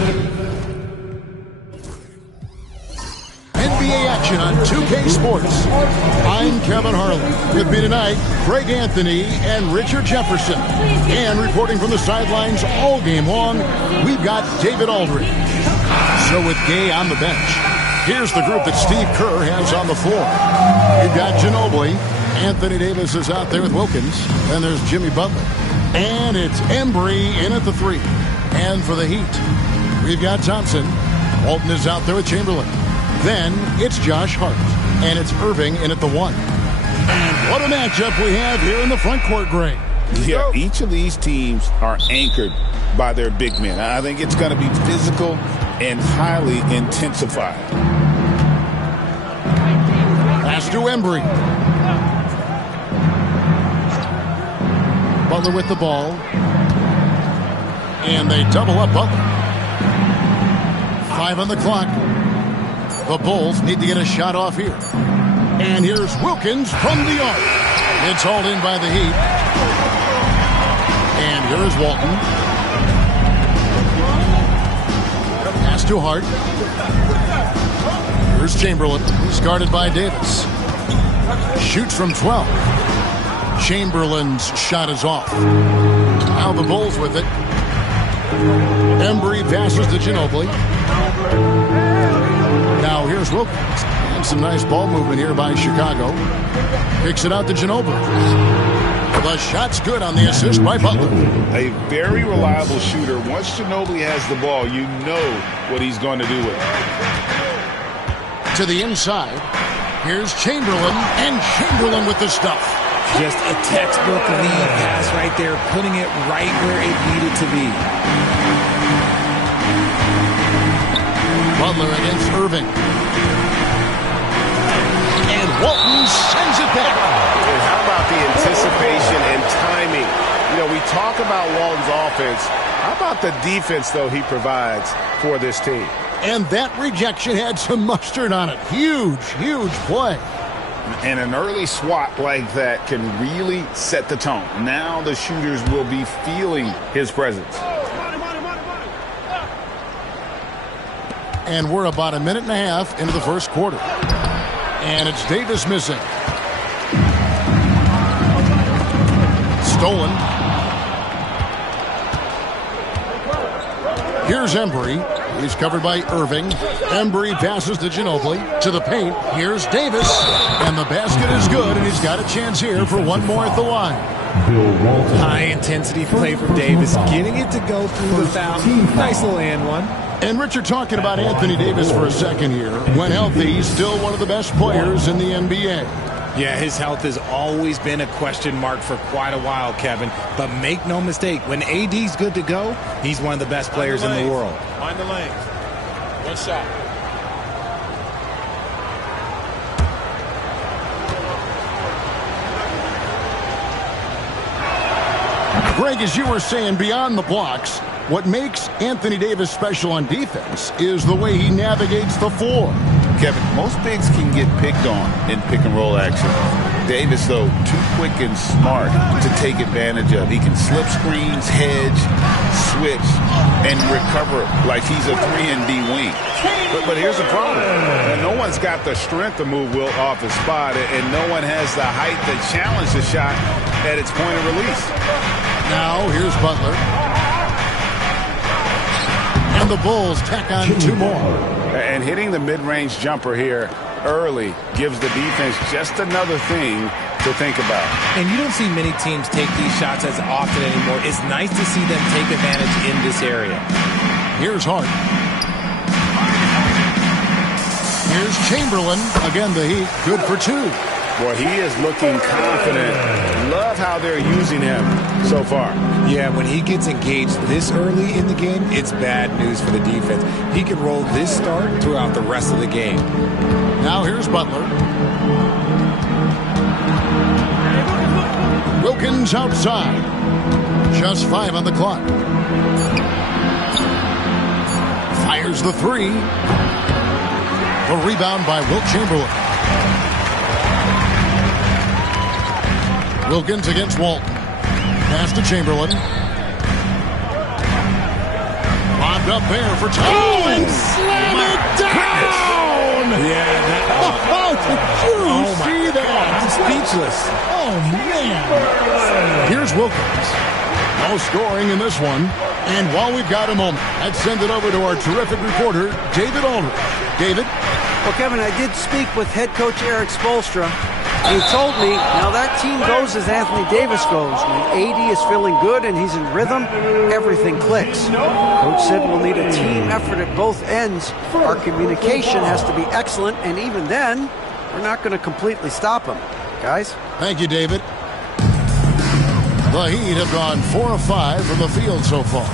it. NBA action on 2K Sports. I'm Kevin Harlan. With me tonight, Greg Anthony and Richard Jefferson. And reporting from the sidelines all game long, we've got David Aldridge. So with Gay on the bench, here's the group that Steve Kerr has on the floor. We've got Ginobili. Anthony Davis is out there with Wilkins. Then there's Jimmy Butler. And it's Embry in at the 3. And for the Heat, we've got Thompson. Walton is out there with Chamberlain. Then it's Josh Hart. And it's Irving in at the 1. And what a matchup we have here in the front court, Greg. Yeah, each of these teams are anchored by their big men. I think it's going to be physical and highly intensified. Pass to Embry. Butler with the ball. And they double up Butler. 5 on the clock. The Bulls need to get a shot off here. And here's Wilkins from the arc. It's hauled in by the Heat. And here's Walton. Pass to Hart. Here's Chamberlain. He's guarded by Davis. Shoots from 12. Chamberlain's shot is off. Now the Bulls with it. Embry passes to Ginobili. Now here's Wilkins. And some nice ball movement here by Chicago. Kicks it out to Ginobili. The shot's good on the assist by Butler. A very reliable shooter. Once Ginobili has the ball, you know what he's going to do with it. To the inside. Here's Chamberlain. And Chamberlain with the stuff. Just a textbook lead pass right there, putting it right where it needed to be. Butler against Irving. And Walton sends it back. And how about the anticipation and timing? You know, we talk about Walton's offense. How about the defense, though, he provides for this team? And that rejection had some mustard on it. Huge, huge play. And an early swat like that can really set the tone. Now the shooters will be feeling his presence. And we're about a minute and a half into the first quarter. And it's Davis missing. Stolen. Here's Embry. He's covered by Irving. Embry passes to Ginobili. To the paint. Here's Davis. And the basket is good, and he's got a chance here for one more at the line. High-intensity play for Davis. Getting it to go through the foul. Nice little and one. And Richard, talking about Anthony Davis for a second here. When healthy, he's still one of the best players in the NBA. Yeah, his health has always been a question mark for quite a while, Kevin. But make no mistake, when AD's good to go, he's one of the best players in the world. Find the lane. One shot. Greg, as you were saying, beyond the blocks, what makes Anthony Davis special on defense is the way he navigates the floor. Kevin, most bigs can get picked on in pick-and-roll action. Davis, though, too quick and smart to take advantage of. He can slip screens, hedge, switch, and recover like he's a 3-and-D wing. But here's the problem. No one's got the strength to move Wilt off his spot, and no one has the height to challenge the shot at its point of release. Now, here's Butler. And the Bulls tack on 2 more. And hitting the mid-range jumper here early gives the defense just another thing to think about. And you don't see many teams take these shots as often anymore. It's nice to see them take advantage in this area. Here's Hart. Here's Chamberlain. Again, the Heat, good for 2. Boy, he is looking confident. Love how they're using him so far. Yeah, when he gets engaged this early in the game, it's bad news for the defense. He can roll this start throughout the rest of the game. Now here's Butler. Wilkins outside. Just 5 on the clock. Fires the 3. The rebound by Wilt Chamberlain. Wilkins against Walton. Pass to Chamberlain. Lob The bear for time. And slam it down. Yeah, Did you see that? I'm speechless. Oh, man. Here's Wilkins. No scoring in this one. And while we've got a moment, let's send it over to our terrific reporter, David Aldridge. David? Well, Kevin, I did speak with head coach Eric Spoelstra. He told me, now that team goes as Anthony Davis goes. When AD is feeling good and he's in rhythm, everything clicks. Coach said we'll need a team effort at both ends. Our communication has to be excellent, and even then, we're not going to completely stop him. Guys? Thank you, David. The Heat have gone 4 of 5 from the field so far.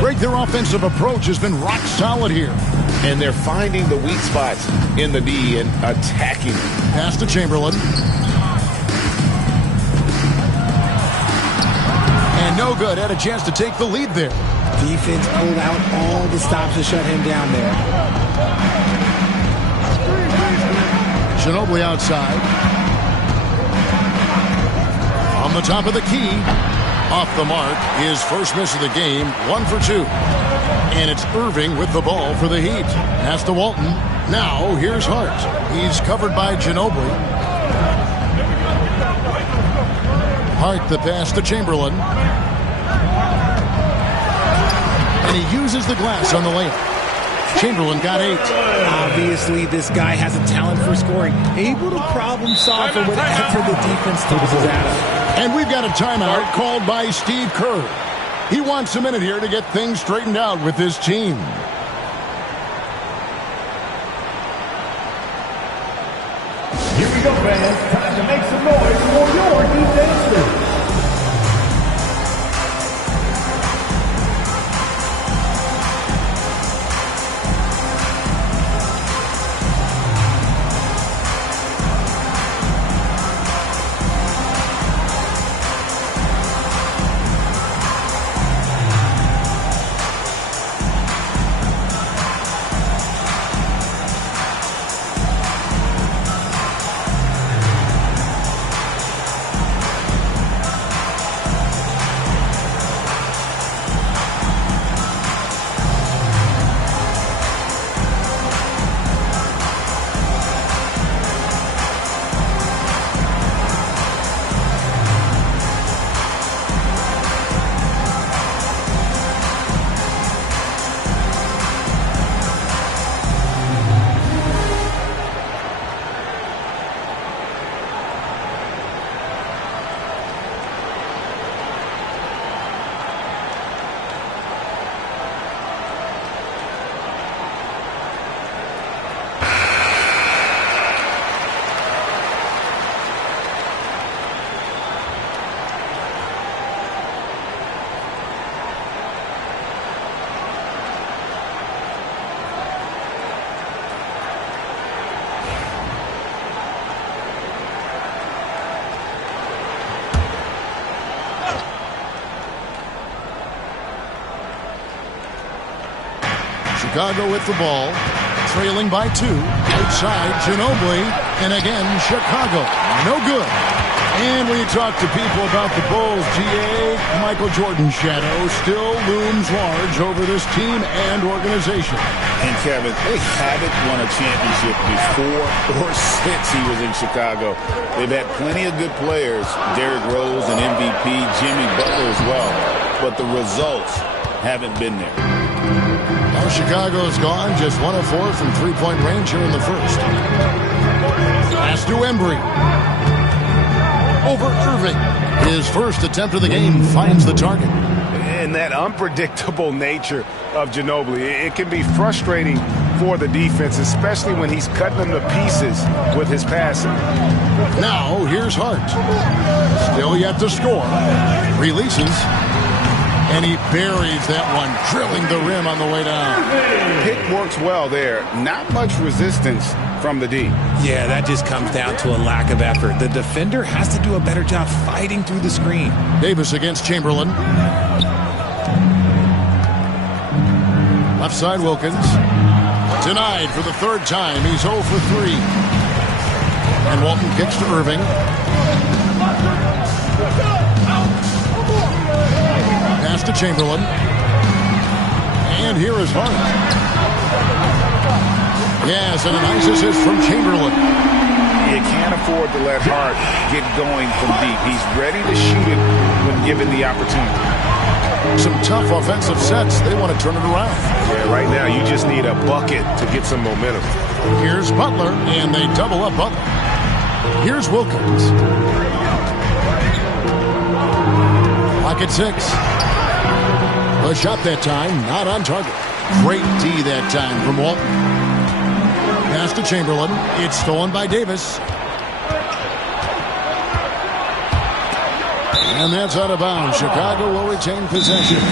Greg, their offensive approach has been rock solid here. And they're finding the weak spots in the D and attacking them. Pass to Chamberlain. And no good. Had a chance to take the lead there. Defense pulled out all the stops to shut him down there. Ginobili outside. On the top of the key. Off the mark. His first miss of the game. 1 for 2. And it's Irving with the ball for the Heat. Pass to Walton. Now, here's Hart. He's covered by Ginobili. Hart the pass to Chamberlain. And he uses the glass on the layup. Chamberlain got 8. Obviously, this guy has a talent for scoring. Able to problem solve for whatever the defense tosses at him. And we've got a timeout called by Steve Kerr. He wants a minute here to get things straightened out with his team. Here we go, fans. Time to make some noise for your defense team. Chicago with the ball, trailing by 2. Outside, Ginobili, and again, Chicago. No good. And when you talk to people about the Bulls, GA, Michael Jordan's shadow still looms large over this team and organization. And Kevin, they haven't won a championship before or since he was in Chicago. They've had plenty of good players, Derrick Rose and MVP, Jimmy Butler as well. But the results haven't been there. Now Chicago's gone just 1 of 4 from three-point range here in the first. Pass to Embry. Over Irving. His first attempt of the game finds the target. And that unpredictable nature of Ginobili, it can be frustrating for the defense, especially when he's cutting them to pieces with his passing. Now here's Hart. Still yet to score. Releases. And he buries that one, drilling the rim on the way down. Pick works well there. Not much resistance from the D. Yeah, that just comes down to a lack of effort. The defender has to do a better job fighting through the screen. Davis against Chamberlain. Left side, Wilkins. Denied for the third time. He's 0 for 3. And Walton kicks to Irving. Pass to Chamberlain. And here is Hart. Yes, and a nice assist from Chamberlain. You can't afford to let Hart get going from deep. He's ready to shoot it when given the opportunity. Some tough offensive sets. They want to turn it around. Yeah, right now you just need a bucket to get some momentum. Here's Butler, and they double up Butler. Here's Wilkins. Clock at 6. A shot that time, not on target. Great D that time from Walton. Pass to Chamberlain. It's stolen by Davis. And that's out of bounds. Chicago will retain possession.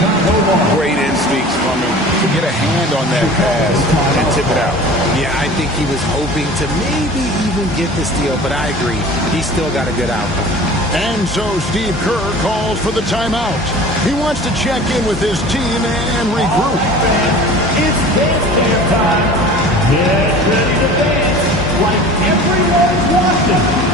Great instincts from him to get a hand on that pass and tip it out. Yeah, I think he was hoping to maybe even get the steal, but I agree. He still got a good outcome. And so Steve Kerr calls for the timeout. He wants to check in with his team and regroup. It's dance time. Get ready to dance like everyone's watching.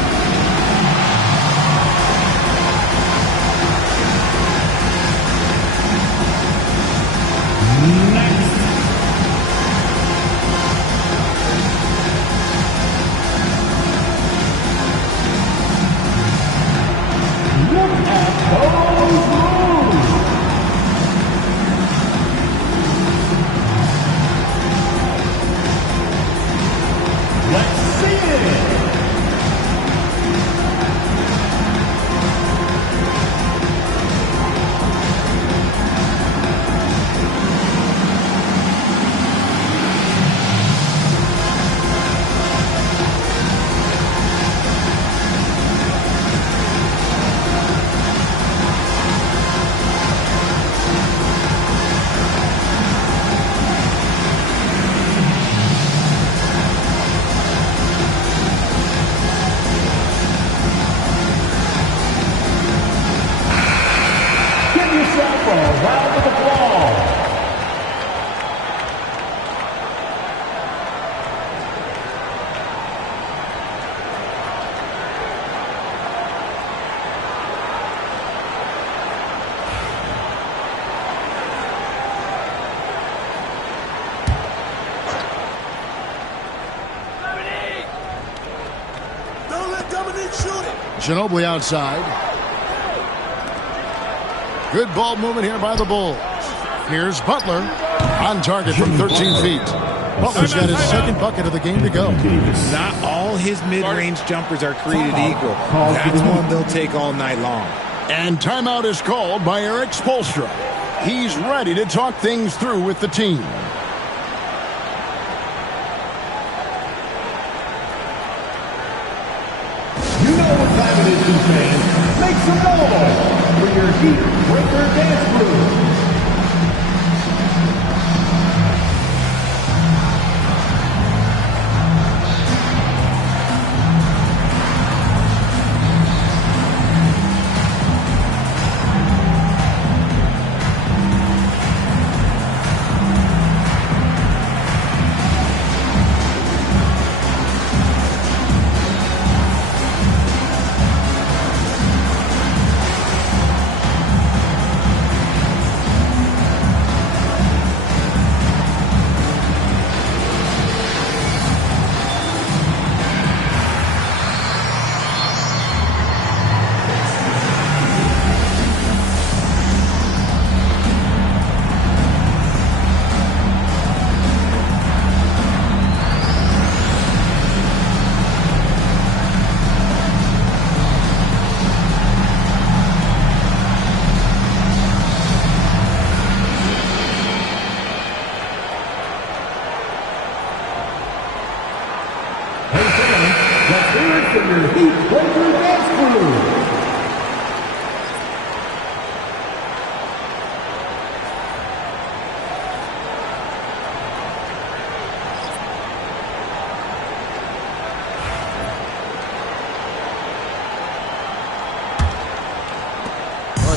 Ginobili outside. Good ball movement here by the Bulls. Here's Butler on target from 13 feet. Butler's got his second bucket of the game to go. Not all his mid-range jumpers are created equal. That's one they'll take all night long. And timeout is called by Eric Spoelstra. He's ready to talk things through with the team. You know what time it is, fans. Make some noise for your Heat Breaker Dance Crew.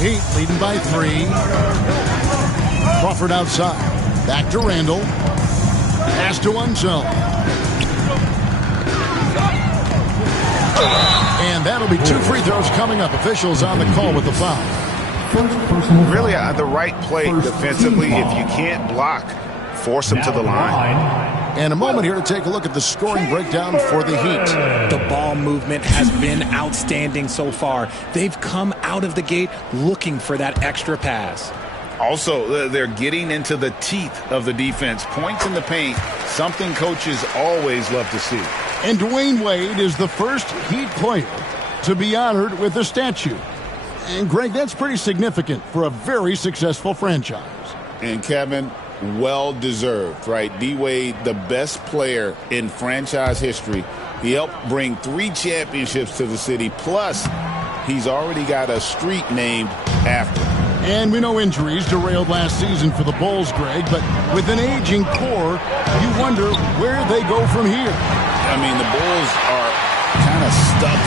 Heat leading by 3. Crawford outside. Back to Randall. Pass to Unzone. And that'll be 2 free throws coming up. Officials on the call with the foul. First personal foul. Really the right play defensively. If you can't block, force them to the line. And a moment here to take a look at the scoring breakdown for the Heat. The ball movement has been outstanding so far. They've come out of the gate looking for that extra pass. Also, they're getting into the teeth of the defense. Points in the paint, something coaches always love to see. And Dwayne Wade is the first Heat player to be honored with a statue. And Greg, that's pretty significant for a very successful franchise. And Kevin, well deserved, right? D-Wade, the best player in franchise history. He helped bring 3 championships to the city. Plus, he's already got a street named after him. And we know injuries derailed last season for the Bulls, Greg, but with an aging core, you wonder where they go from here. I mean, the Bulls are kind of stuck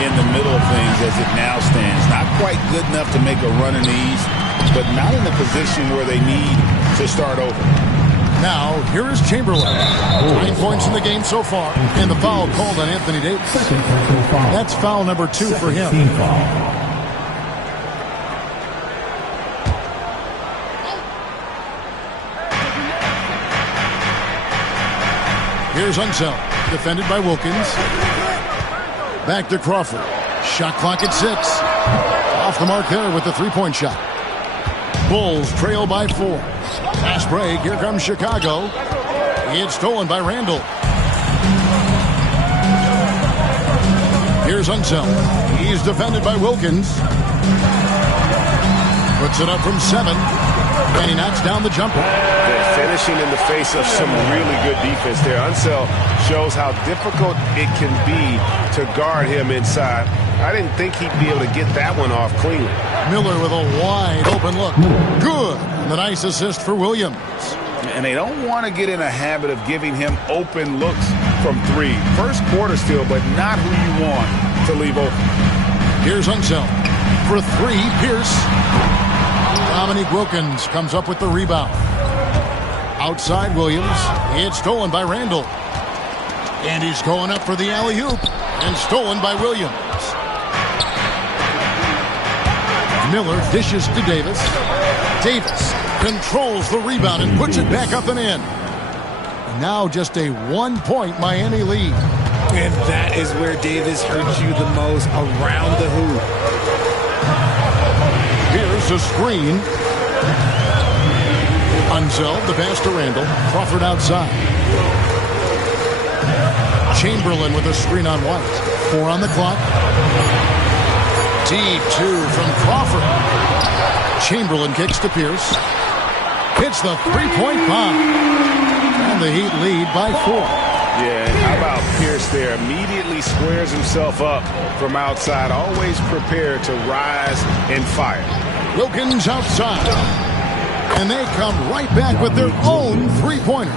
in the middle of things as it now stands. Not quite good enough to make a run in the East, but not in a position where they need to start over. Now, here is Chamberlain. 9 points in the game so far, and the foul called on Anthony Davis. That's foul number 2 for him. Here's Unseld, defended by Wilkins. Back to Crawford. Shot clock at 6. Off the mark there with the three-point shot. Bulls trail by 4. Pass break. Here comes Chicago. It's stolen by Randall. Here's Unseld. He's defended by Wilkins. Puts it up from 7. And he knocks down the jumper. They're finishing in the face of some really good defense there. Unseld shows how difficult it can be to guard him inside. I didn't think he'd be able to get that one off cleanly. Miller with a wide open look. Good. And the nice assist for Williams. And they don't want to get in a habit of giving him open looks from 3. First quarter still, but not who you want to leave open. Here's Unseld. For 3, Pierce. Dominique Wilkins comes up with the rebound. Outside Williams. It's stolen by Randall. And he's going up for the alley-oop. And stolen by Williams. Miller dishes to Davis. Davis controls the rebound and puts it back up and in. Now just a 1-point Miami lead. And that is where Davis hurts you the most, around the hoop. Here's a screen. Unseld, the pass to Randall. Crawford outside. Chamberlain with a screen on White. 4 on the clock. Deep 2 from Crawford. Chamberlain kicks to Pierce. Hits the three-point bomb. And the Heat lead by 4. Yeah, and how about Pierce there? Immediately squares himself up from outside. Always prepared to rise and fire. Wilkins outside. And they come right back with their own three-pointer.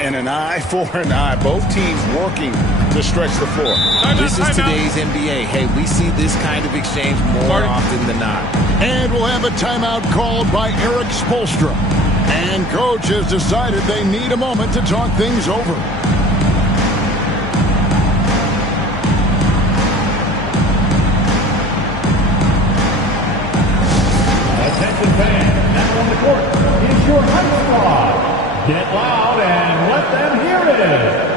And an eye for an eye. Both teams working to stretch the floor. This is today's NBA. Hey, we see this kind of exchange more often than not. And we'll have a timeout called by Eric Spoelstra. And coach has decided they need a moment to talk things over. Attention fans, now on the court is your high squad. Get loud and let them hear it.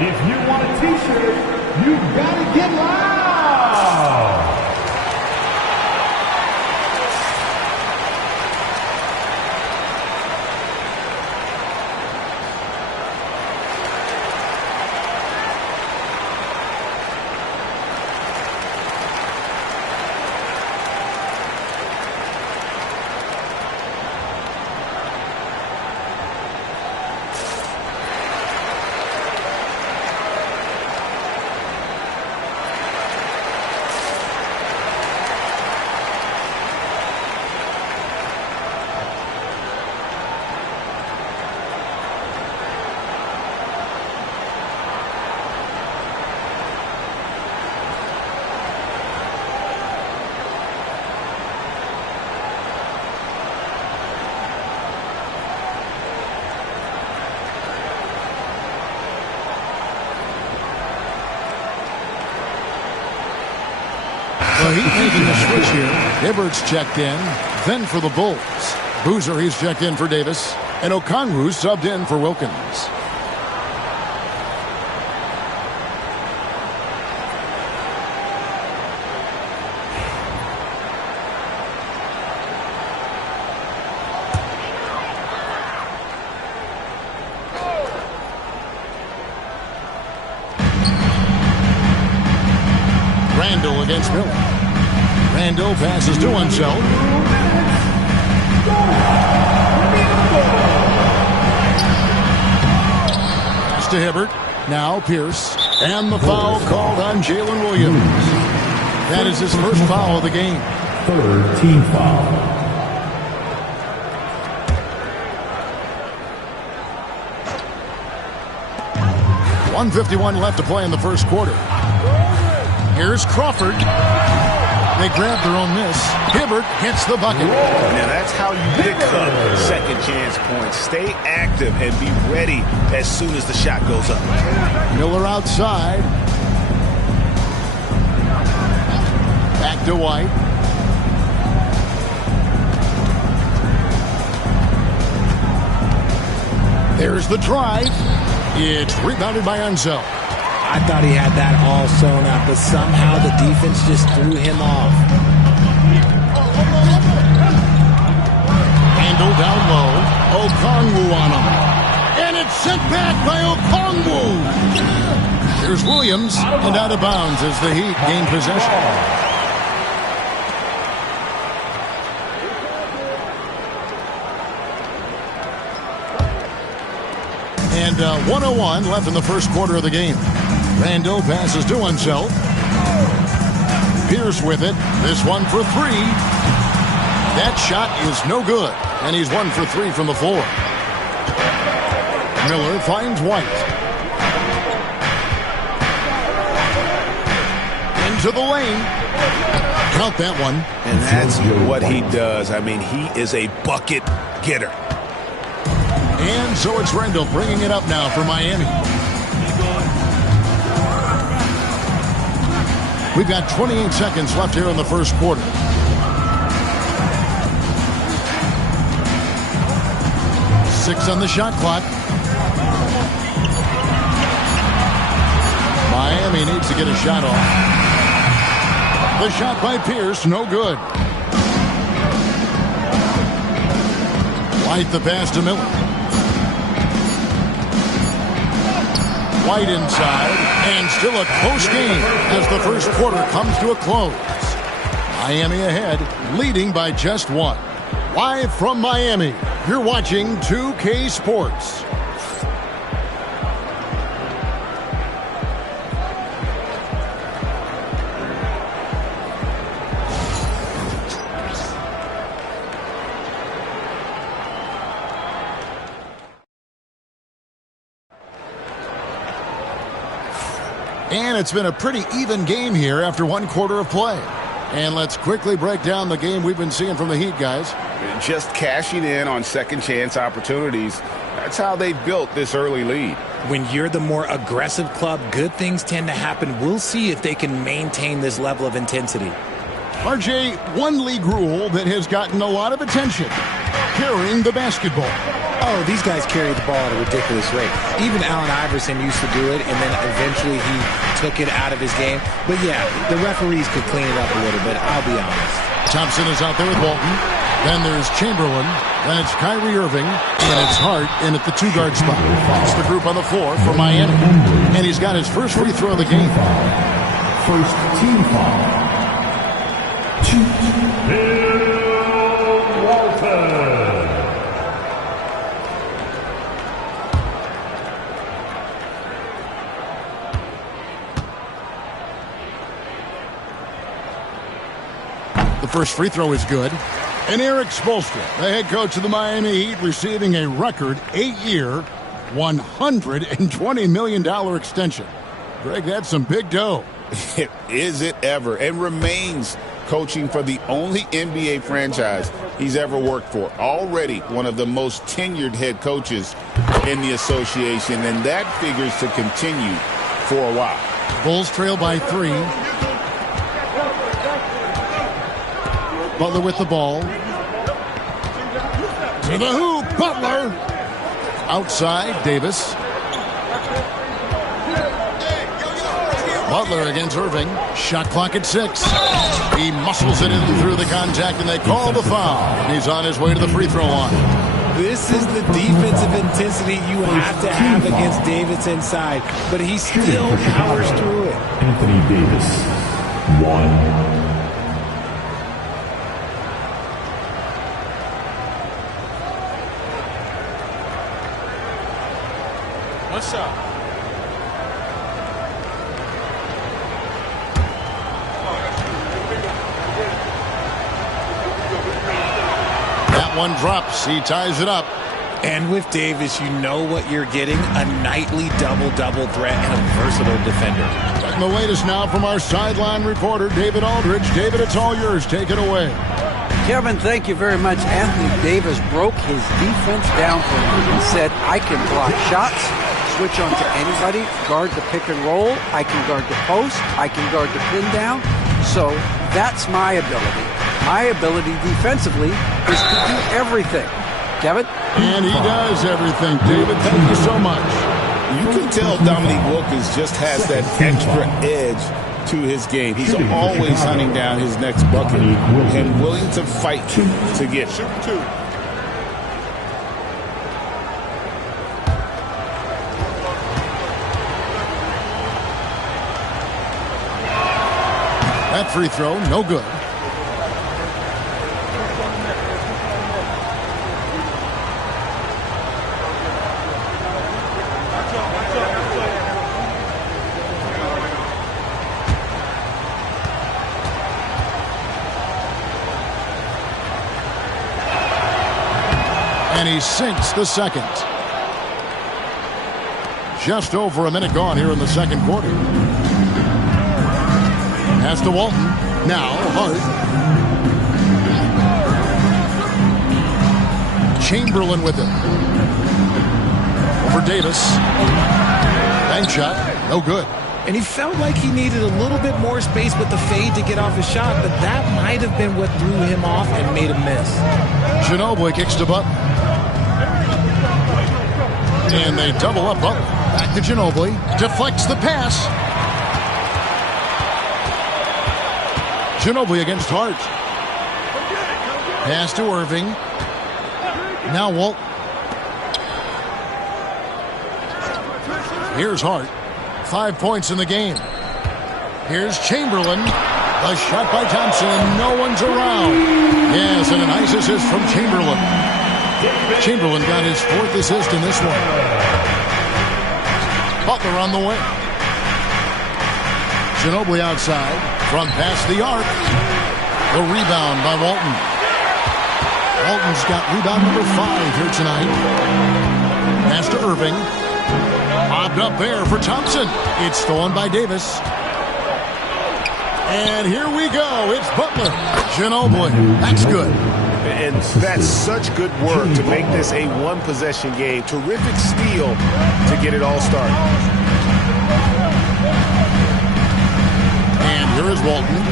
If you want a t-shirt, you've got to get loud. Well, he's making the switch here. Hibbert's checked in. Then for the Bulls, Boozer, he's checked in for Davis. And Okongwu subbed in for Wilkins. Randall against Miller. Randall passes to himself. Pass to Hibbert. Now Pierce. And the foul called on Jalen Williams. That is his first foul of the game. Third team foul. .151 left to play in the first quarter. Here's Crawford. They grab their own miss. Hibbert hits the bucket. Now that's how you pick up second chance points. Stay active and be ready as soon as the shot goes up. Miller outside. Back to White. There's the drive. It's rebounded by Enzo. I thought he had that all sewn up, but somehow the defense just threw him off. Handle down low. Okongwu on him. And it's sent back by Okongwu. Here's Williams, and out of bounds as the Heat gain possession. And 1:01 left in the first quarter of the game. Randall passes to himself. Pierce with it. This one for three. That shot is no good. And he's 1 for 3 from the floor. Miller finds White. Into the lane. Count that one. And that's what he does. I mean, he is a bucket getter. And so it's Randall bringing it up now for Miami. We've got 28 seconds left here in the first quarter. Six on the shot clock. Miami needs to get a shot off. The shot by Pierce, no good. White the pass to Miller. White inside, and still a close game as the first quarter comes to a close. Miami ahead, leading by just 1. Live from Miami, you're watching 2K Sports. And it's been a pretty even game here after 1 quarter of play. And let's quickly break down the game we've been seeing from the Heat, guys. Just cashing in on second chance opportunities. That's how they built this early lead. When you're the more aggressive club, good things tend to happen. We'll see if they can maintain this level of intensity. RJ, one league rule that has gotten a lot of attention: carrying the basketball. Oh, these guys carry the ball at a ridiculous rate. Even Allen Iverson used to do it, and then eventually he took it out of his game. But yeah, the referees could clean it up a little bit, I'll be honest. Thompson is out there with Walton. Then there's Chamberlain. Then it's Kyrie Irving. And it's Hart in at the 2-guard spot. That's the group on the floor for Miami. And he's got his first free throw of the game. First team foul. The first free throw is good. And Eric Spoelstra, the head coach of the Miami Heat, receiving a record 8-year, $120 million extension. Greg, that's some big dough. Is it ever? And remains coaching for the only NBA franchise he's ever worked for. Already one of the most tenured head coaches in the association, and that figures to continue for a while. Bulls trail by 3. Butler with the ball. To the hoop, Butler. Outside, Davis. Butler against Irving. Shot clock at 6. He muscles it in through the contact, and they call the foul. He's on his way to the free throw line. This is the defensive intensity you have to have against Davis inside, but he still powers through it. Anthony Davis, 1. One shot. That one drops. He ties it up. And with Davis, you know what you're getting, a nightly double-double threat and a versatile defender. And the latest now from our sideline reporter, David Aldridge. David, it's all yours. Take it away. Kevin, thank you very much. Anthony Davis broke his defense down for me. He said, I can block shots, switch on to anybody, guard the pick and roll, I can guard the post, I can guard the pin down. So that's my ability. My ability defensively is to do everything. Kevin? And he does everything. David, thank you so much. You can tell Dominique Wilkins just has that extra edge to his game. He's always hunting down his next bucket and willing to fight to get it. That free throw, no good. And he sinks the second. Just over a minute gone here in the second quarter. Pass to Walton. Now Hart. Chamberlain with it. Over Davis. Bank shot. No good. And he felt like he needed a little bit more space with the fade to get off his shot, but that might have been what threw him off and made him miss. Ginobili kicks to Butler. And they double up Butler. Back to Ginobili. Deflects the pass. Ginobili against Hart. Pass to Irving. Now Walt. Here's Hart. 5 points in the game. Here's Chamberlain. A shot by Thompson. No one's around. Yes, and a nice assist from Chamberlain. Chamberlain got his 4th assist in this one. Butler on the way. Ginobili outside. From past the arc. The rebound by Walton. Walton's got rebound number 5 here tonight. Pass to Irving. Bobbed up there for Thompson. It's stolen by Davis. And here we go. It's Butler. Ginobili. That's good. And that's such good work to make this a one-possession game. Terrific steal to get it all started. And here is Walton.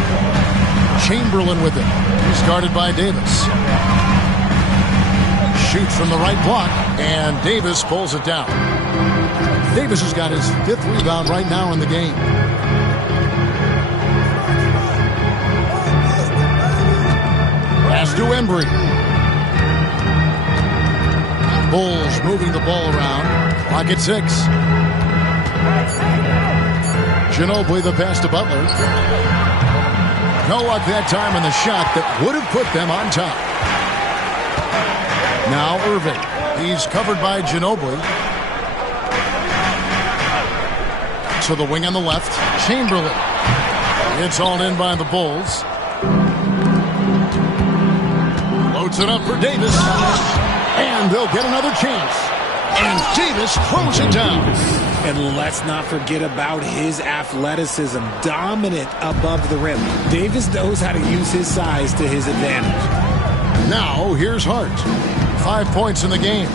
Chamberlain with it. He's guarded by Davis. Shoots from the right block, and Davis pulls it down. Davis has got his 5th rebound right now in the game. Pass to Embry. Bulls moving the ball around. Clock at 6. Ginobili the pass to Butler. No luck that time in the shot that would have put them on top. Now Irving. He's covered by Ginobili. To the wing on the left. Chamberlain. It's hauled in by the Bulls. Loads it up for Davis. And they'll get another chance. And Davis throws it down. And let's not forget about his athleticism. Dominant above the rim. Davis knows how to use his size to his advantage. Now here's Hart. 5 points in the game.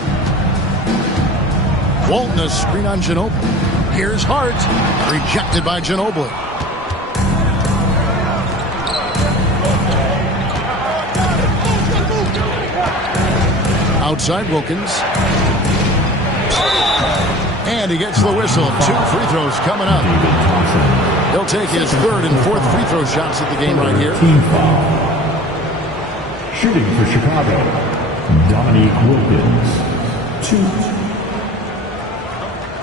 Walton a screen on Ginobili. Here's Hart. Rejected by Ginobili. Outside Wilkins. And he gets the whistle. 2 free throws coming up. He'll take his 3rd and 4th free throw shots at the game right here. Team foul. Shooting for Chicago, Dominique Wilkins. 2.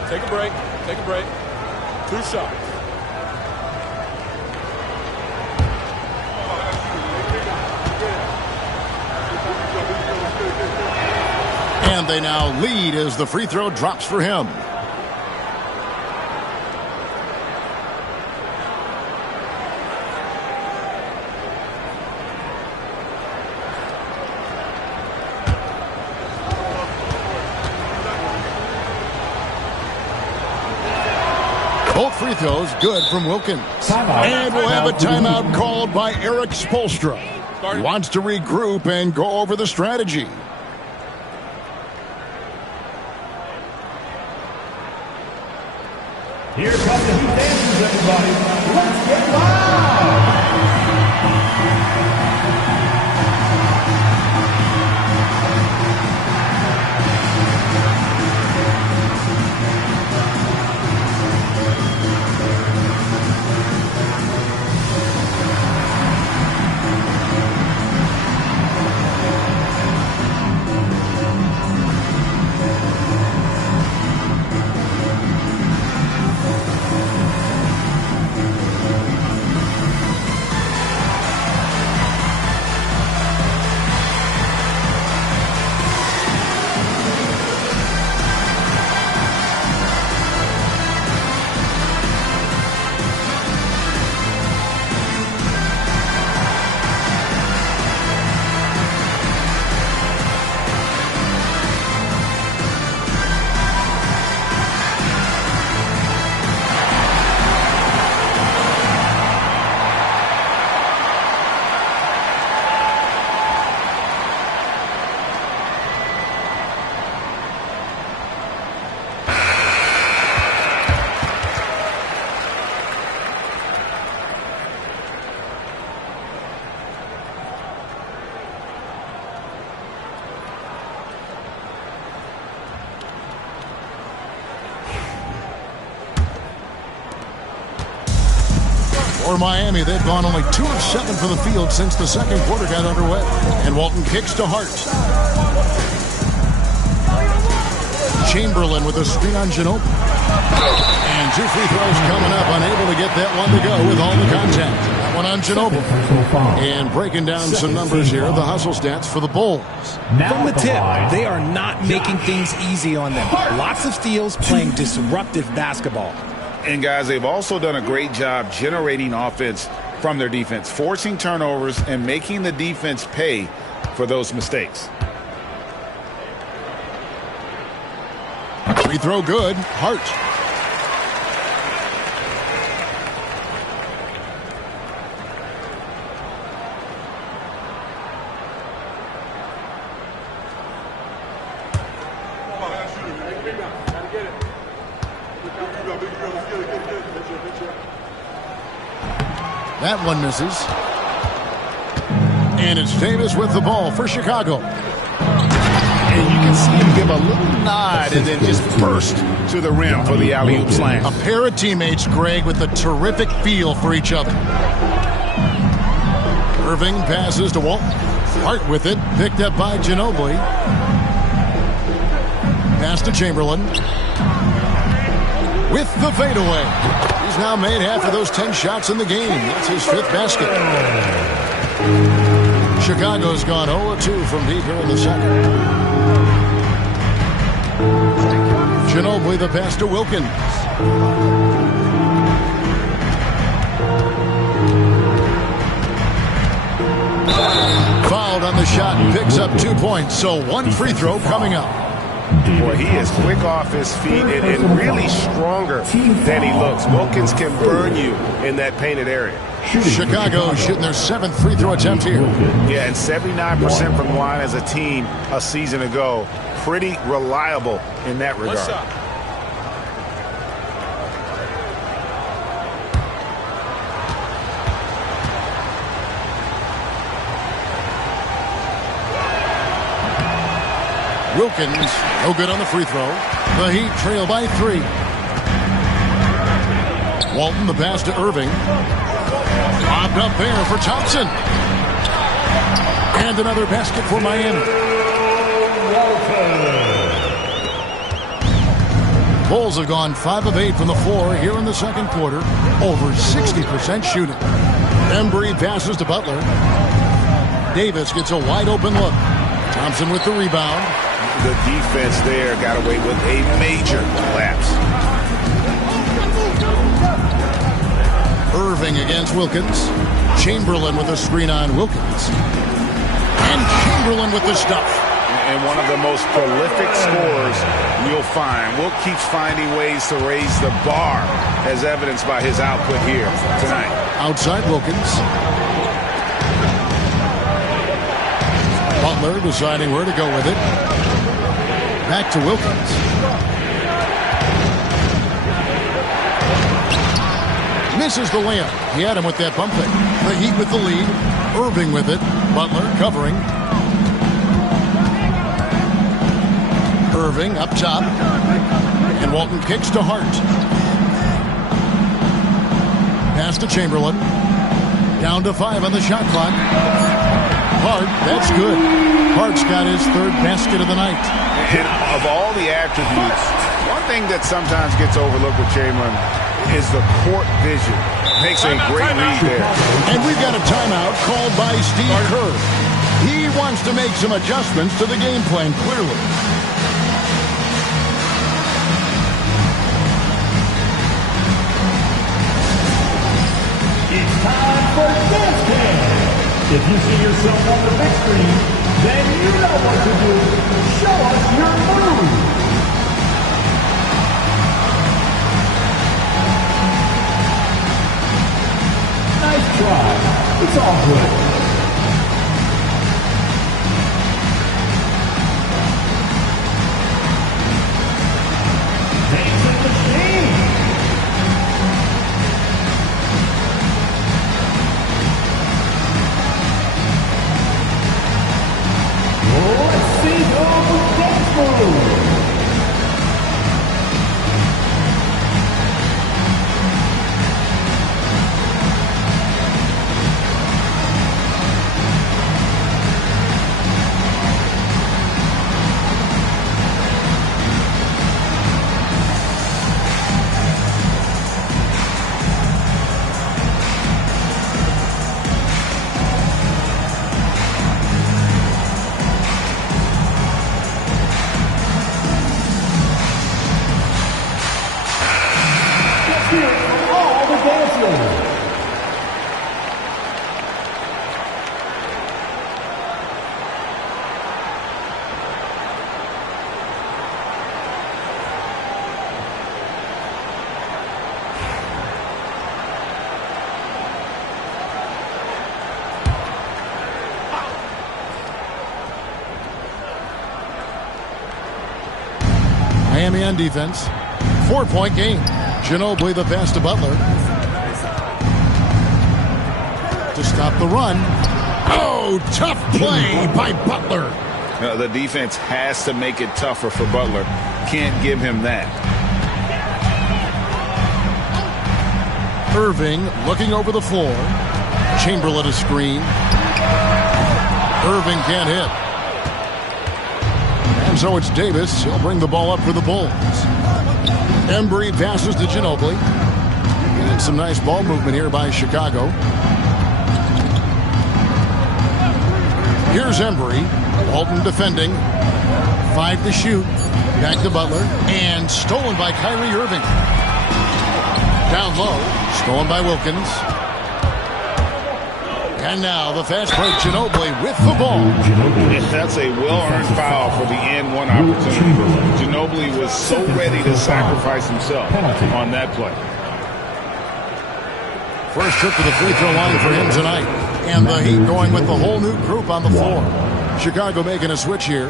Take a break. Take a break. 2 shots. And they now lead as the free throw drops for him. Both free throws good from Wilkins. And we'll have a timeout called by Eric Spoelstra. He wants to regroup and go over the strategy. Here comes the Heat dancers, everybody. Let's get loud! For Miami, they've gone only 2 of 7 from the field since the second quarter got underway. And Walton kicks to Hart. Chamberlain with a screen on Ginobili. And 2 free throws coming up, unable to get that one to go with all the contact. That one on Ginobili. And breaking down some numbers here, the hustle stats for the Bulls. From the tip, they are not making things easy on them. Lots of steals, playing disruptive basketball. And, guys, they've also done a great job generating offense from their defense, forcing turnovers and making the defense pay for those mistakes. Free throw good. Hart. That one misses. And it's Davis with the ball for Chicago. And you can see him give a little nod and then just burst to the rim for the alley-oop slam. A pair of teammates, Greg, with a terrific feel for each other. Irving passes to Walton. Hart with it, picked up by Ginobili. Pass to Chamberlain. With the fadeaway. He's now made half of those 10 shots in the game. That's his 5th basket. Chicago's gone 0-2 from deep here in the second. Ginobili the pass to Wilkins. Fouled on the shot and picks up 2 points. So 1 free throw coming up. Boy, he is quick off his feet and really stronger than he looks. Wilkins can burn you in that painted area. Chicago shooting their 7th free throw attempt here. Yeah, and 79% from the line as a team a season ago. Pretty reliable in that regard. Wilkins, no good on the free throw. The Heat trail by 3. Walton, the pass to Irving. Lobbed up there for Thompson. And another basket for Miami. Bulls have gone 5 of 8 from the floor here in the second quarter. Over 60% shooting. Embry passes to Butler. Davis gets a wide open look. Thompson with the rebound. The defense there got away with a major lapse. Irving against Wilkins. Chamberlain with a screen on Wilkins. And Chamberlain with the stuff. And one of the most prolific scorers you'll find. Wilt keeps finding ways to raise the bar, as evidenced by his output here tonight. Outside Wilkins. Butler deciding where to go with it. Back to Wilkins. Misses the layup. He had him with that pump fake. The Heat with the lead. Irving with it. Butler covering. Irving up top. And Walton kicks to Hart. Pass to Chamberlain. Down to 5 on the shot clock. Hart, that's good. Hart's got his 3rd basket of the night. And of all the attributes, one thing that sometimes gets overlooked with Chamberlain is the court vision. Makes a great read there. And we've got a timeout called by Steve Kerr. He wants to make some adjustments to the game plan, clearly. It's time for Dance Cam. If you see yourself on the big screen, then you know what to do. Show us your move. Nice try. It's all good. Dancing machine. Let's see those dance moves. Miami on defense. 4-point game. Ginobili the pass to Butler. To stop the run. Oh, tough play by Butler. The defense has to make it tougher for Butler. Can't give him that. Irving looking over the floor. Chamberlain a screen. Irving can't hit. And so it's Davis. He'll bring the ball up for the Bulls. Embry passes to Ginobili. And some nice ball movement here by Chicago. Here's Embry. Walton defending. 5 to shoot. Back to Butler. And stolen by Kyrie Irving. Down low. Stolen by Wilkins. And now the fast break. Ginobili with the ball. That's a well-earned foul for the N1 opportunity. Ginobili was so ready to sacrifice himself on that play. First trip to the free throw line for him tonight. And the Heat going with the whole new group on the floor. Chicago making a switch here.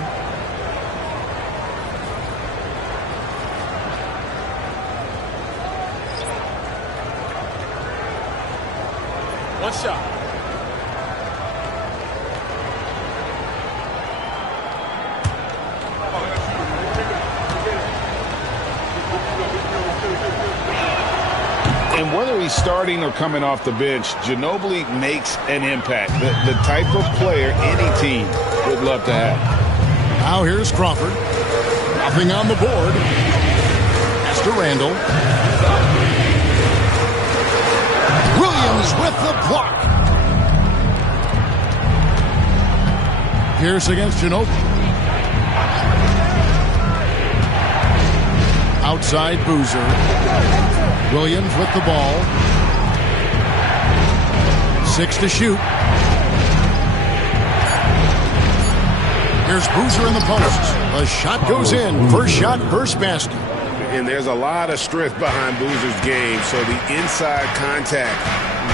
One shot. And whether he's starting or coming off the bench, Ginobili makes an impact. The type of player any team would love to have. Now here's Crawford. Nothing on the board. Pass to Randall. Williams with the block. Pierce against Ginobili. Outside Boozer. Williams with the ball. 6 to shoot. Here's Boozer in the post. The shot goes in. First shot, first basket. And there's a lot of strength behind Boozer's game, so the inside contact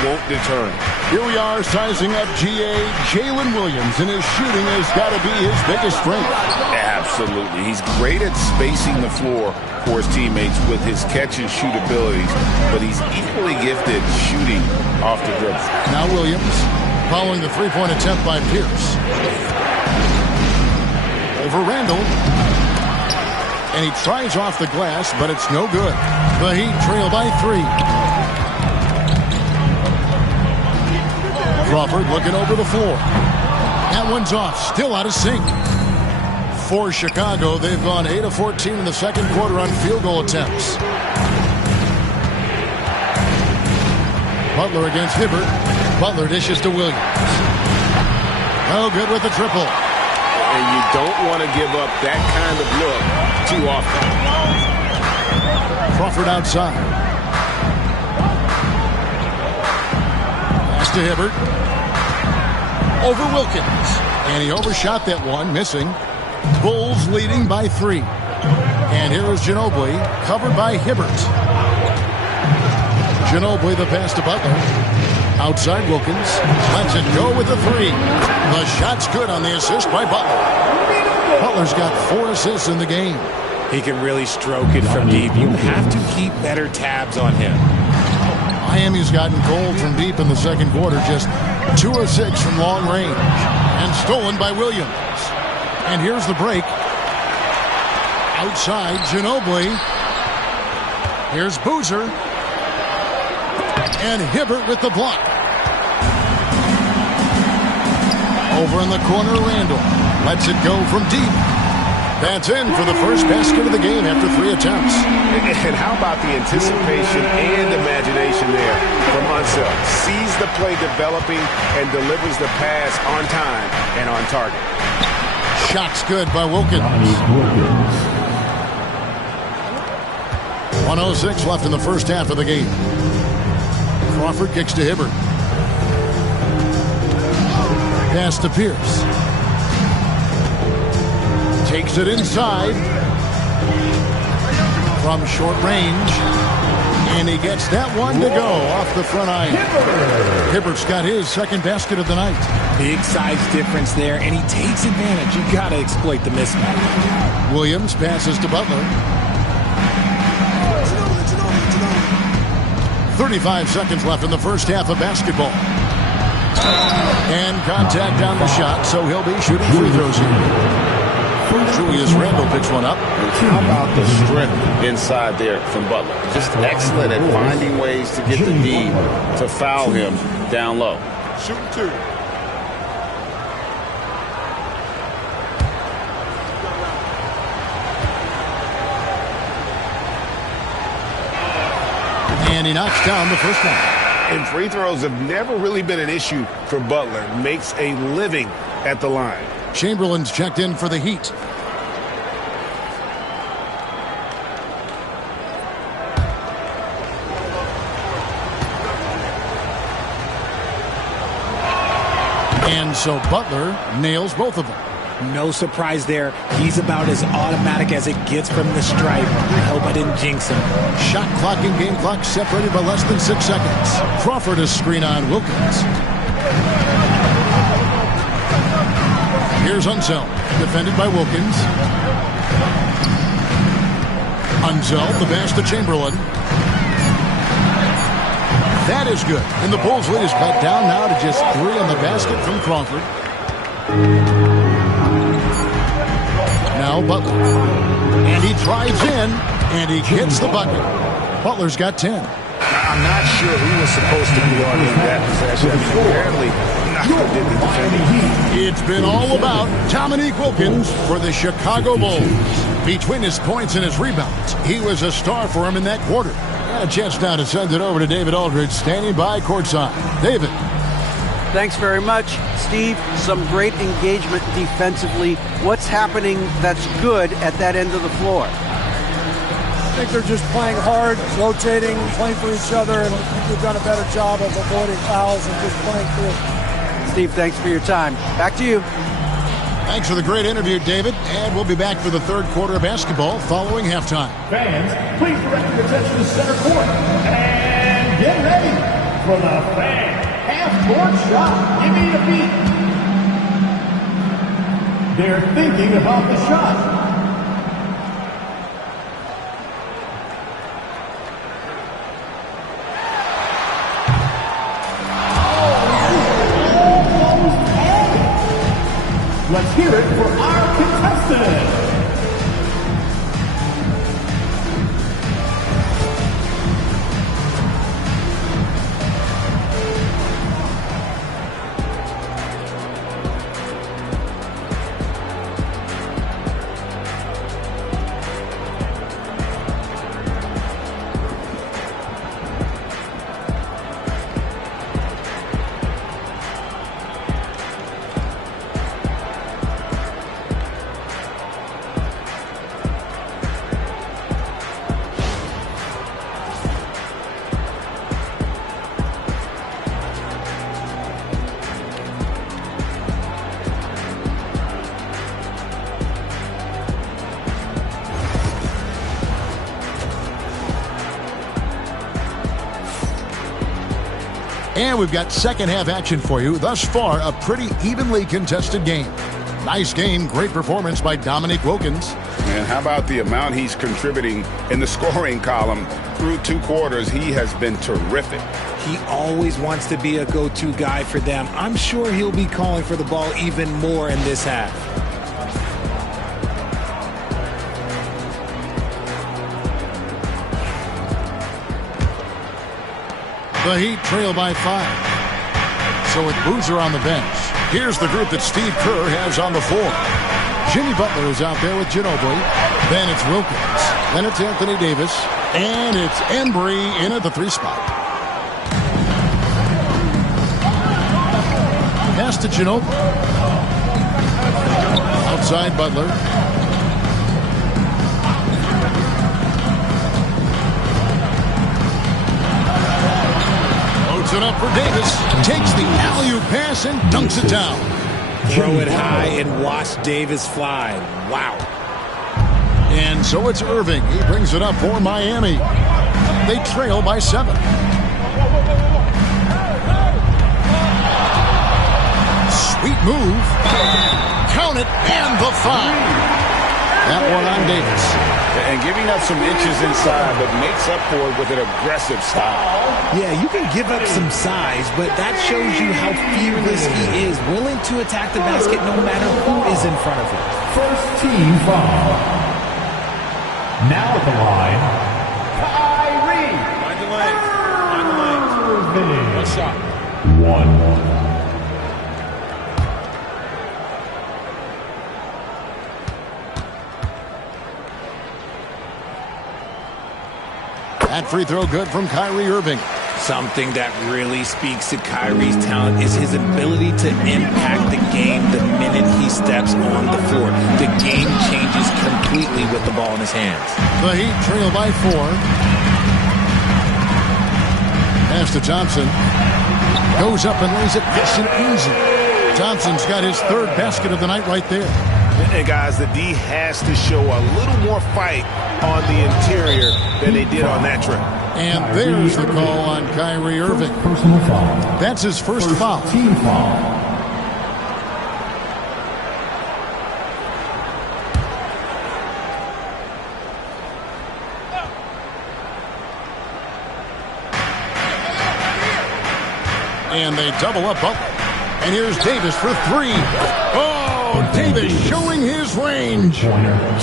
won't deter him. Here we are sizing up GA Jalen Williams, and his shooting has got to be his biggest strength. Absolutely. He's great at spacing the floor for his teammates with his catch and shoot abilities, but he's equally gifted shooting off the dribble. Now Williams following the three-point attempt by Pierce. Over Randall. And he tries off the glass, but it's no good. The Heat trail by 3. Crawford looking over the floor. That one's off. Still out of sync. For Chicago, they've gone 8 of 14 in the second quarter on field goal attempts. Butler against Hibbert. Butler dishes to Williams. Oh, good with the triple. And you don't want to give up that kind of look too often. Crawford outside. Pass to Hibbert. Over Wilkins. And he overshot that one, missing. Bulls leading by 3. And here is Ginobili, covered by Hibbert. Ginobili the pass to Butler. Outside Wilkins. Lets it go with the 3. The shot's good on the assist by Butler. Butler's got 4 assists in the game. He can really stroke it from deep. You have to keep better tabs on him. Miami's gotten cold from deep in the second quarter. Just 2 of 6 from long range. And stolen by Williams. And here's the break. Outside Ginobili. Here's Boozer. And Hibbert with the block. Over in the corner, Randall. Lets it go from deep. That's in for the first basket of the game after 3 attempts. And how about the anticipation and imagination there from Unseld? Sees the play developing and delivers the pass on time and on target. Shot's good by Wilkins. 1:06 left in the first half of the game. Crawford kicks to Hibbert. Pass to Pierce. Takes it inside. From short range. And he gets that one to go off the front iron. Hibbert's got his second basket of the night. Big size difference there, and he takes advantage. You got to exploit the mismatch. Williams passes to Butler. 35 seconds left in the first half of basketball. And contact on the shot, so he'll be shooting free throws here. Julius Randle picks one up. How about the strength inside there from Butler? Just excellent at finding ways to get the D to foul him down low. Shooting 2. And he knocks down the first one. And free throws have never really been an issue for Butler. Makes a living at the line. Chamberlain's checked in for the Heat. And so Butler nails both of them. No surprise there. He's about as automatic as it gets from the stripe. I hope I didn't jinx him. Shot clock and game clock separated by less than 6 seconds. Crawford is screen on Wilkins. Here's Unseld, defended by Wilkins. Unseld, the pass to Chamberlain. That is good. And the Bulls lead is cut down now to just 3 on the basket from Crawford. Now Butler. And he drives in. And he hits the bucket. Butler's got 10. I'm not sure who was supposed to be on him that possession. Apparently, not who did the defending. It's been all about Dominique Wilkins for the Chicago Bulls. Between his points and his rebounds, he was a star for him in that quarter. And a chance now to send it over to David Aldridge, standing by courtside. David. Thanks very much, Steve. Some great engagement defensively. What's happening that's good at that end of the floor? I think they're just playing hard, rotating, playing for each other, and we've done a better job of avoiding fouls and just playing through. Steve, thanks for your time. Back to you. Thanks for the great interview, David. And we'll be back for the third quarter of basketball following halftime. Fans, please direct your attention to center court. And get ready for the fan half-court shot. Give me a beat. They're thinking about the shot. Let's hear it for our contestant. And we've got second half action for you. Thus far, a pretty evenly contested game. Nice game, great performance by Dominique Wilkins. And how about the amount he's contributing in the scoring column through 2 quarters? He has been terrific. He always wants to be a go-to guy for them. I'm sure he'll be calling for the ball even more in this half. The Heat trail by 5. So with Boozer on the bench, here's the group that Steve Kerr has on the floor. Jimmy Butler is out there with Ginobili. Then it's Wilkins. Then it's Anthony Davis. And it's Embry in at the 3 spot. Pass to Ginobili. Outside Butler. It up for Davis, takes the alley-oop pass and dunks it down. Throw it high and watch Davis fly. Wow. And so it's Irving. He brings it up for Miami. They trail by 7. Sweet move. Count it, and the foul. That one on Davis. And giving up some inches inside, but makes up for it with an aggressive style. Yeah, you can give up some size, but that shows you how fearless he is, willing to attack the basket no matter who is in front of him. First team foul. Now at the line, Kyrie. Find the lane. Find the lane. One shot. 1. That free throw good from Kyrie Irving. Something that really speaks to Kyrie's talent is his ability to impact the game the minute he steps on the floor. The game changes completely with the ball in his hands. The Heat trail by 4. Pass to Thompson. Goes up and lays it nice and easy. Thompson's got his 3rd basket of the night right there. And guys, the D has to show a little more fight on the interior than they did on that trip. And there's the call on Kyrie Irving. Personal foul. That's his first foul. Team foul. And they double up Butler. And here's Davis for 3. Oh, Davis showing his range.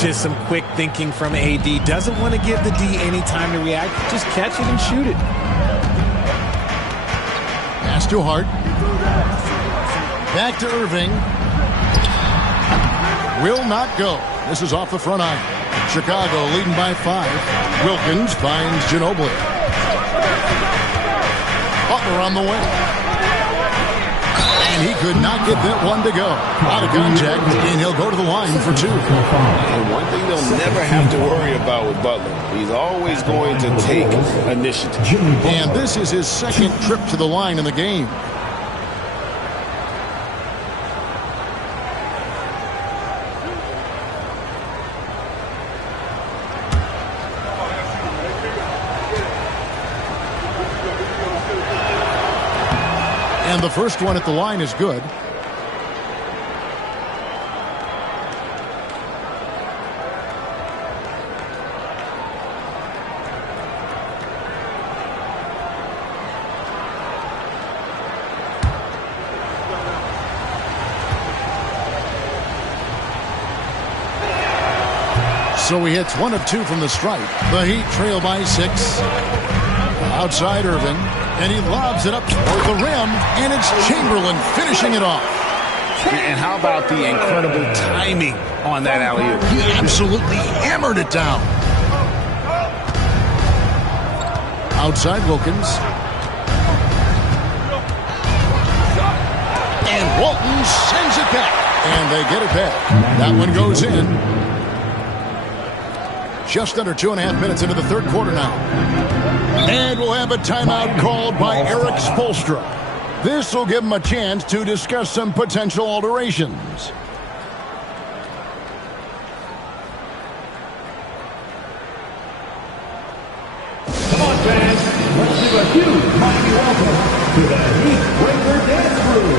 Just some quick thinking from AD. Doesn't want to give the D any time to react. Just catch it and shoot it. Pass to Hart. Back to Irving. Will not go. This is off the front iron. Chicago leading by 5. Wilkins finds Ginobili. Butler on the wing. And he could not get that one to go. Out of contact, and he'll go to the line for 2. And one thing they'll never have to worry about with Butler, he's always going to take initiative. And this is his second trip to the line in the game. And the first one at the line is good. So he hits 1 of 2 from the stripe. The Heat trail by 6. Outside Irving. And he lobs it up toward the rim, and it's Chamberlain finishing it off. And how about the incredible timing on that alley-oop? He absolutely hammered it down. Outside Wilkins. And Walton sends it back. And they get it back. That one goes in. Just under 2.5 minutes into the third quarter now. And we'll have a timeout called by Eric Spoelstra. This will give him a chance to discuss some potential alterations. Come on, fans. Let's do a huge mighty welcome to the Heat Breaker Dance Crew.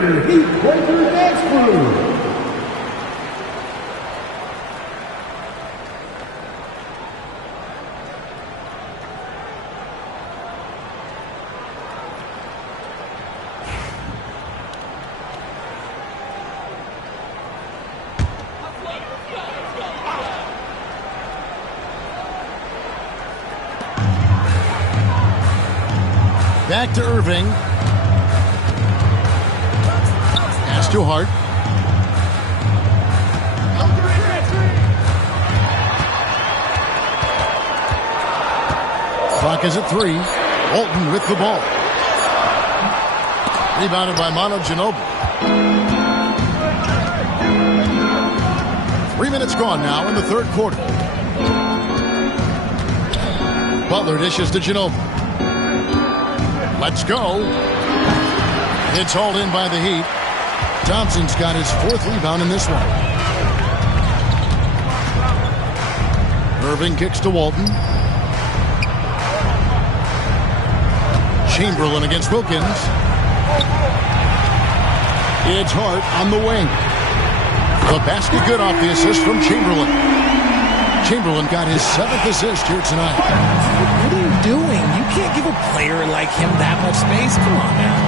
Your Heat Breaker Dance Crew. Back to Irving. Pass to Hart. Clock is at 3. Walton with the ball. Rebounded by Manu Ginobili. 3 minutes gone now in the third quarter. Butler dishes to Ginobili. Let's go. It's hauled in by the Heat. Thompson's got his 4th rebound in this one. Irving kicks to Walton. Chamberlain against Wilkins. It's Hart on the wing. The basket good off the assist from Chamberlain. Chamberlain got his 7th assist here tonight. What are you doing? You can't give a player like him that much space. Come on now.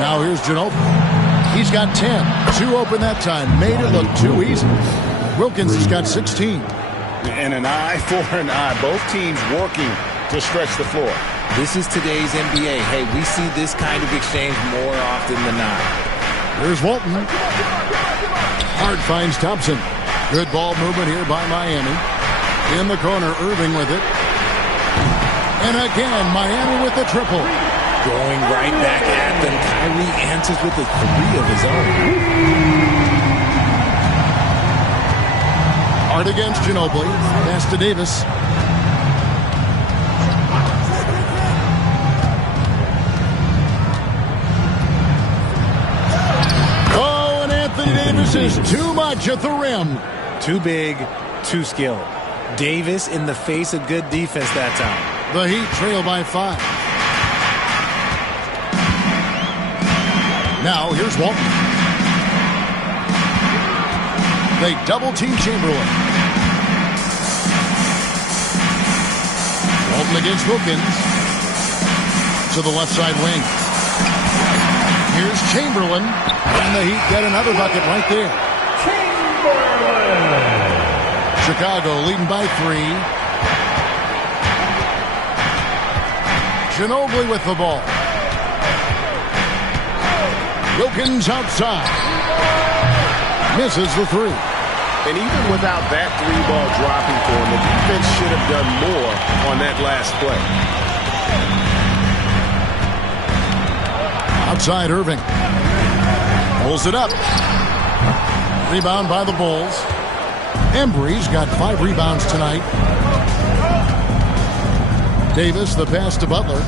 Now here's Ginobili. He's got 10. 2 open that time. Made it look too easy. Wilkins has got 16. And an eye for an eye. Both teams working to stretch the floor. This is today's NBA. Hey, we see this kind of exchange more often than not. Here's Walton. Hart finds Thompson. Good ball movement here by Miami. In the corner, Irving with it. And again, Miami with the triple. Going right back at them. Kyrie answers with a 3 of his own. Hart against Ginobili. Pass to Davis. Oh, and Anthony Davis is too much at the rim. Too big, too skilled. Davis in the face of good defense that time. The Heat trail by 5. Now, here's Walton. They double-team Chamberlain. Walton against Wilkins. To the left side wing. Here's Chamberlain. And the Heat get another bucket right there. Chicago leading by 3. Ginobili with the ball. Wilkins outside. Misses the 3. And even without that 3-ball dropping for him, the defense should have done more on that last play. Outside Irving. Pulls it up. Rebound by the Bulls. Embry's got 5 rebounds tonight. Davis, the pass to Butler.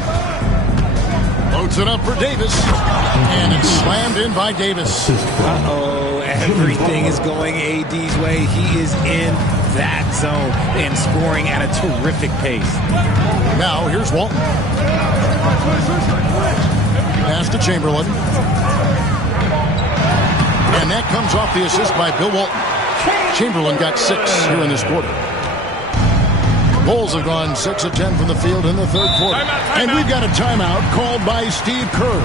Loads it up for Davis. And it's slammed in by Davis. Uh-oh, everything is going AD's way. He is in that zone and scoring at a terrific pace. Now, here's Walton. Pass to Chamberlain. And that comes off the assist by Bill Walton. Chamberlain got 6 here in this quarter. Bulls have gone 6 of 10 from the field in the third quarter. And we've got a timeout called by Steve Kerr.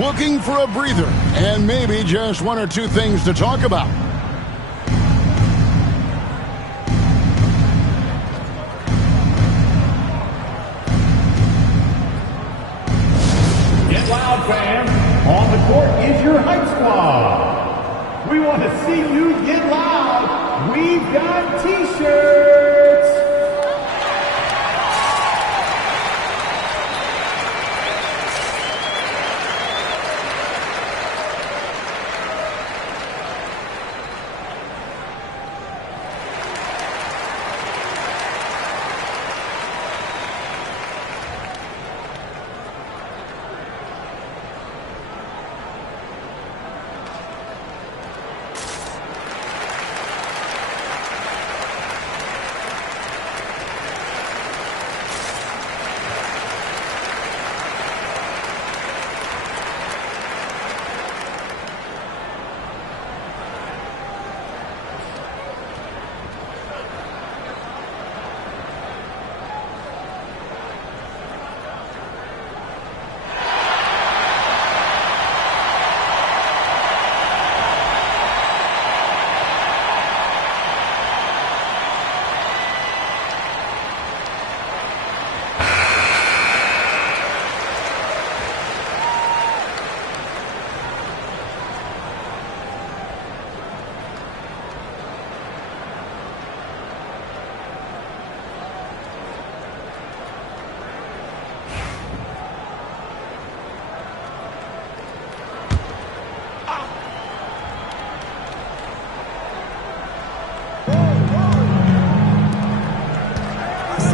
Looking for a breather and maybe just 1 or 2 things to talk about. Get loud, fans. On the court is your hype squad. We want to see you get loud. We've got T-shirts.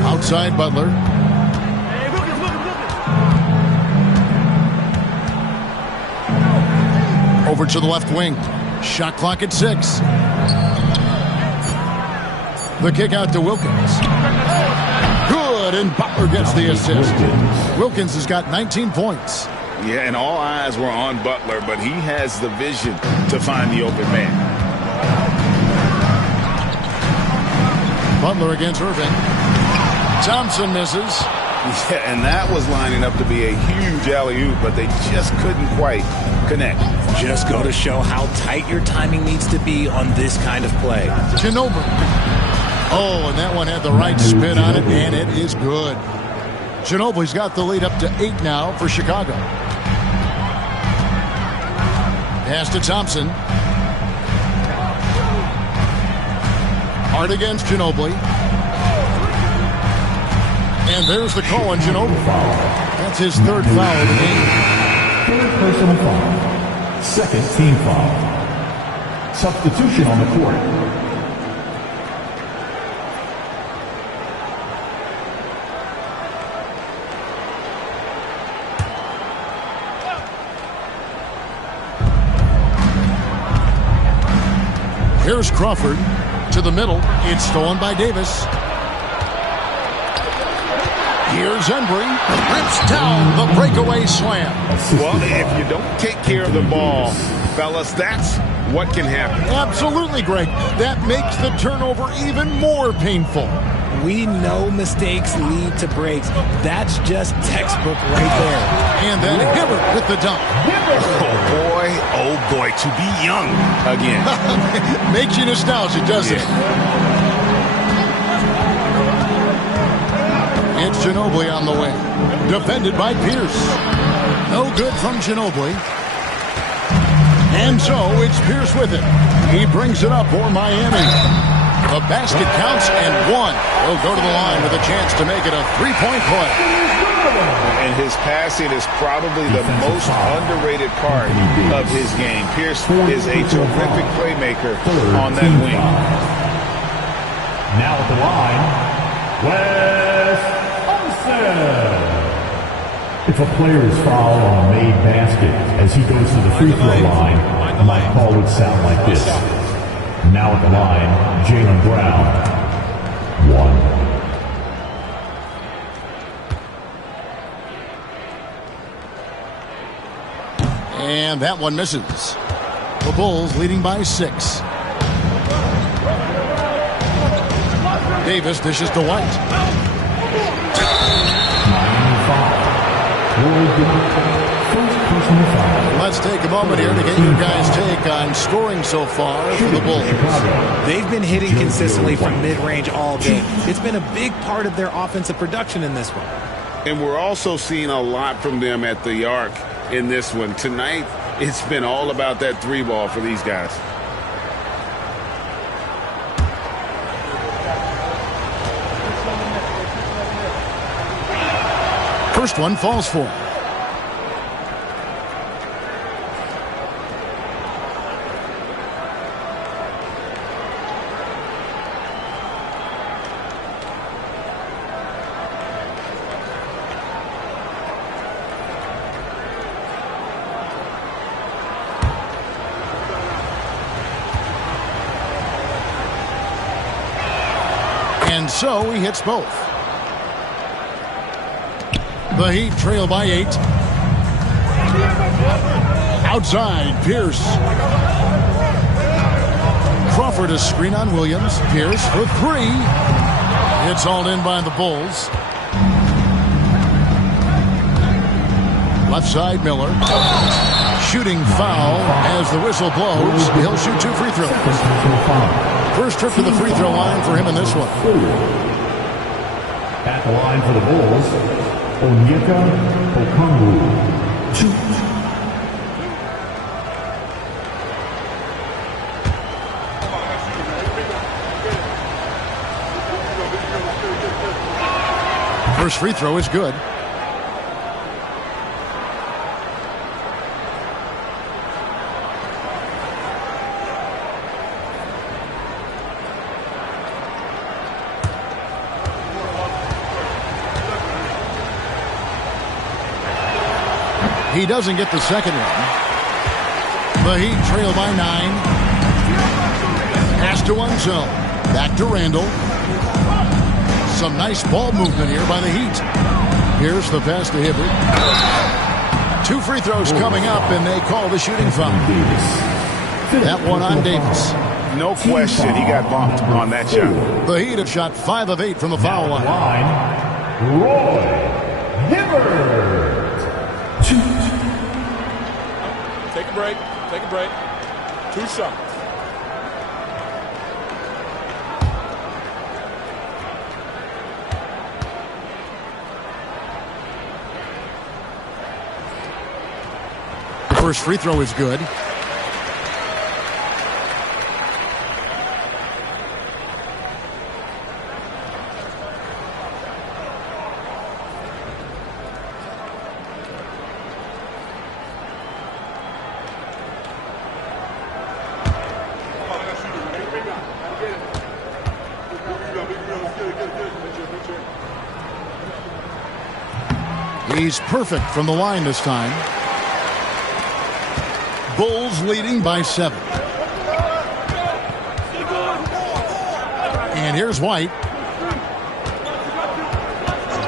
Outside Butler. Over to the left wing. Shot clock at 6. The kick out to Wilkins. Good, and Butler gets the assist. Wilkins has got 19 points. Yeah, and all eyes were on Butler, but he has the vision to find the open man. Butler against Irving. Thompson misses. Yeah, and that was lining up to be a huge alley-oop, but they just couldn't quite connect. Just go to show how tight your timing needs to be on this kind of play. Ginobili. Oh, and that one had the right spin on it, and it is good. Ginobili's got the lead up to 8 now for Chicago. Pass to Thompson. Hard against Ginobili. And there's the call on Ginobili. That's his 3rd foul of the game. 3rd personal foul. 2nd team foul. Substitution on the court. Here's Crawford to the middle. It's stolen by Davis. Here's Embry. Rips down the breakaway slam. Well, if you don't take care of the ball, fellas, that's what can happen. Absolutely, Greg. That makes the turnover even more painful. We know mistakes lead to breaks. That's just textbook right there. And then Hibbert with the dunk. Oh boy, to be young again. Makes you nostalgic, doesn't it? It's Ginobili on the way. Defended by Pierce. No good from Ginobili. And so it's Pierce with it. He brings it up for Miami. The basket counts and 1. He'll go to the line with a chance to make it a 3-point play. And his passing is probably the most underrated part of his game. Pierce is a terrific playmaker on that wing. Now at the line, Wes Unseld. If a player is fouled on a made basket as he goes to the free throw line, my call would sound like this. Now at the line, Jaylen Brown. 1. And that one misses. The Bulls leading by 6. Davis dishes to White. Let's take a moment here to get your guys' take on scoring so far for the Bulls. They've been hitting consistently from mid-range all game. It's been a big part of their offensive production in this one. And we're also seeing a lot from them at the arc in this one. Tonight, it's been all about that 3-ball for these guys. First one falls for him. And so he hits both. The Heat trail by 8. Outside, Pierce. Crawford a screen on Williams. Pierce for 3. It's hauled in by the Bulls. Left side, Miller. Shooting foul as the whistle blows. He'll shoot 2 free throws. First trip to the free throw line for him in this one. At the line for the Bulls, Onyeka Okongwu. 2. First free throw is good. He doesn't get the second one. The Heat trail by 9. Pass to Unseld. Back to Randall. Some nice ball movement here by the Heat. Here's the pass to Hibbert. 2 free throws coming up, and they call the shooting foul. That one on Davis. No question, he got bumped on that shot. The Heat have shot 5 of 8 from the foul line. Roy Hibbert. 2. Take a break. Take a break. 2 shots. First free throw is good. He's perfect from the line this time. Bulls leading by 7. And here's White.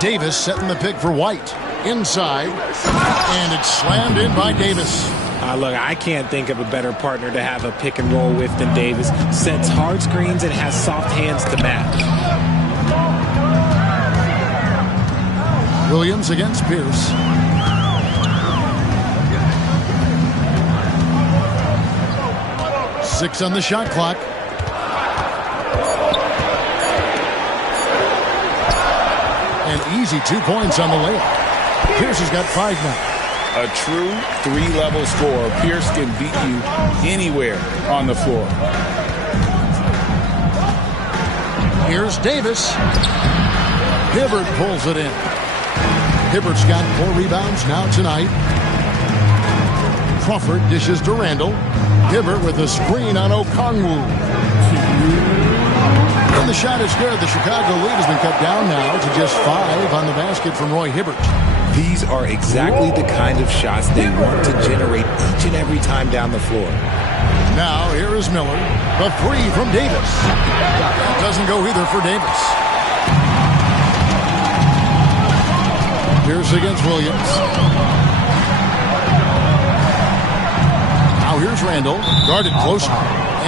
Davis setting the pick for White. Inside. And it's slammed in by Davis. Look, I can't think of a better partner to have a pick and roll with than Davis. Sets hard screens and has soft hands to match. Williams against Pierce. Six on the shot clock. An easy 2 points on the layup. Pierce has got 5 now. A true 3-level scorer. Pierce can beat you anywhere on the floor. Here's Davis. Hibbert pulls it in. Hibbert's got 4 rebounds now tonight. Crawford dishes to Randall. Hibbert with a screen on Okongwu. And the shot is good. The Chicago lead has been cut down now to just 5 on the basket from Roy Hibbert. These are exactly the kind of shots they want to generate each and every time down the floor. Now here is Miller. The 3 from Davis. Doesn't go either for Davis. Pierce against Williams. Now here's Randall. Guarded closely.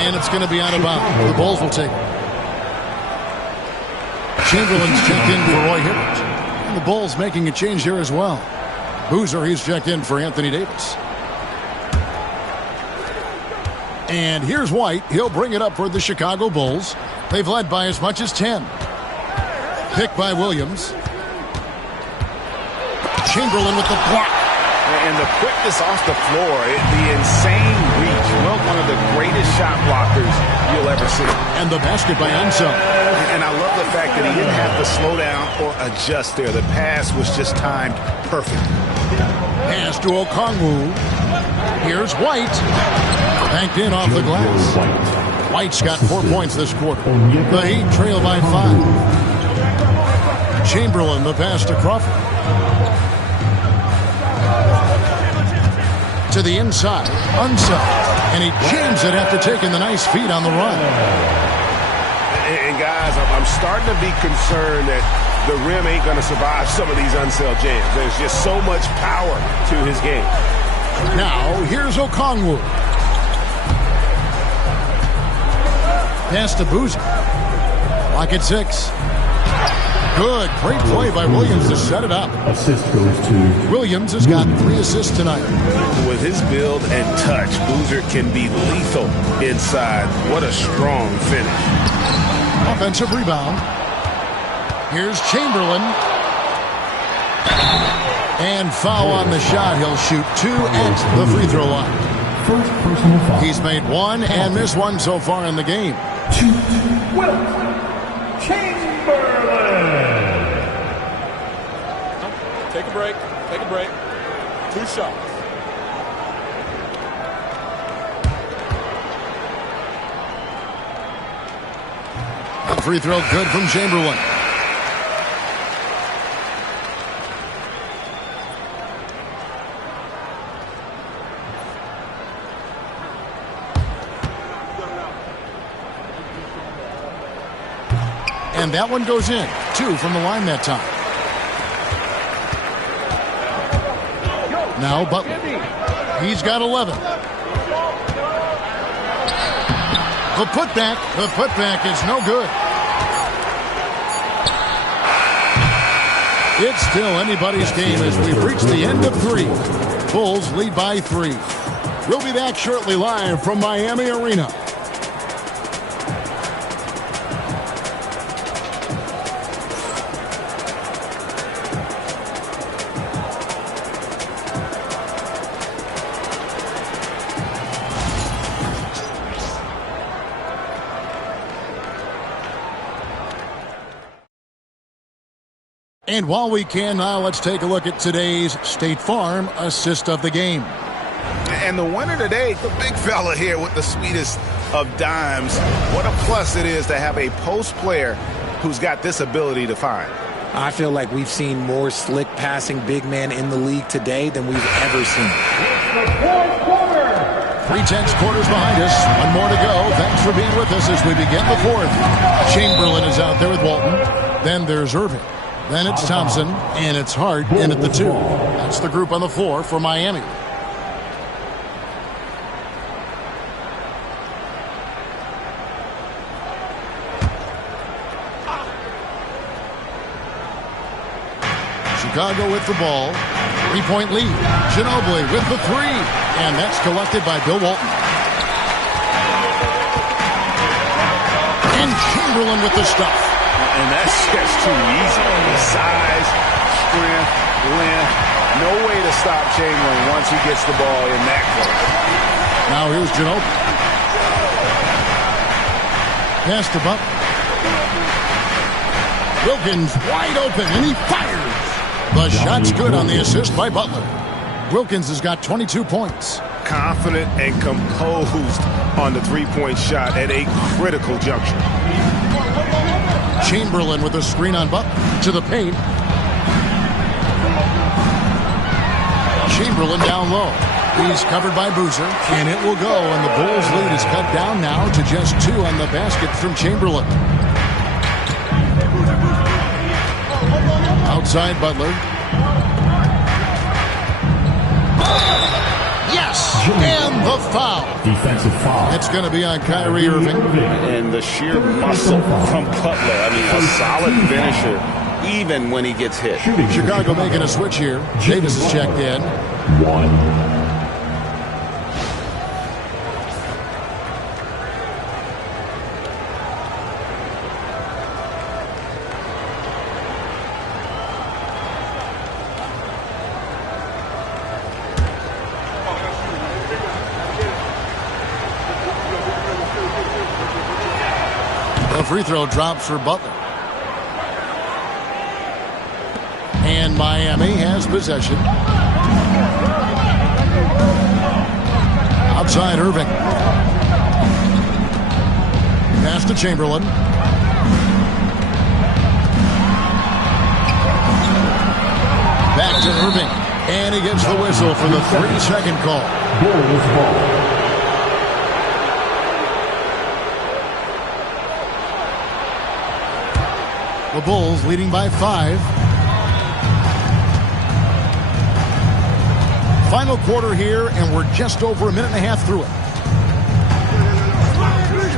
And it's going to be out of bounds. The Bulls will take it. Chamberlain's checked in for Roy Hibbert. And the Bulls making a change here as well. Boozer, he's checked in for Anthony Davis. And here's White. He'll bring it up for the Chicago Bulls. They've led by as much as 10. Picked by Williams. Chamberlain with the block. And the quickness off the floor, the insane reach. Well, one of the greatest shot blockers you'll ever see. And the basket by Ansel. And I love the fact that he didn't have to slow down or adjust there. The pass was just timed perfect. Pass to Okongwu. Here's White. Banked in off the glass. White's got 4 points this quarter. The Heat trail by 5. Chamberlain, the pass to Crawford. To the inside, Unseld, and he jams it after taking the nice feed on the run. And guys, I'm starting to be concerned that the rim ain't going to survive some of these Unseld jams. There's just so much power to his game. Now, here's Okongwu. Pass to Boozer. Lock at 6. Good. Great play by Williams to set it up. Assist goes to Williams has got 3 assists tonight. With his build and touch, Boozer can be lethal inside. What a strong finish. Offensive rebound. Here's Chamberlain. And foul on the shot. He'll shoot 2 at the free throw line. first personal foul. He's made 1 and missed 1 so far in the game. Take a break. Take a break. 2 shots. The free throw good from Chamberlain. And that one goes in. 2 from the line that time. Now Butler. He's got 11. The putback is no good. It's still anybody's game as we've reached the end of 3. Bulls lead by 3. We'll be back shortly live from Miami Arena. And while we can now, let's take a look at today's State Farm assist of the game. And the winner today, the big fella here with the sweetest of dimes. What a plus it is to have a post player who's got this ability to find. I feel like we've seen more slick passing big men in the league today than we've ever seen. 3/10 quarters behind us. One more to go. Thanks for being with us as we begin the fourth. Chamberlain is out there with Walton. Then there's Irving. Then it's Thompson, and it's Hart in at the 2. That's the group on the floor for Miami. Chicago with the ball. 3-point lead. Ginobili with the 3. And that's collected by Bill Walton. And Chamberlain with the stuff. And that's just too easy. The size, strength, length. No way to stop Chamberlain once he gets the ball in that close. Now here's Ginobili. Pass to Butler. Wilkins wide open, and he fires. The shot's good on the assist by Butler. Wilkins has got 22 points. Confident and composed on the three-point shot at a critical juncture. Chamberlain with a screen on Butler to the paint. Chamberlain down low. He's covered by Boozer, and it will go, and the Bulls' lead is cut down now to just 2 on the basket from Chamberlain. Outside Butler. Yes! And the foul. Defensive foul. It's going to be on Kyrie Irving. And the sheer muscle from Butler. I mean, a solid finisher, even when he gets hit. Chicago making a switch here. Davis is checked in. 1. The free throw drops for Butler. And Miami has possession. Outside Irving. Pass to Chamberlain. Back to Irving. And he gets the whistle for the 3-second call. Bulls ball. The Bulls leading by 5. Final quarter here, and we're just over a minute and a half through it.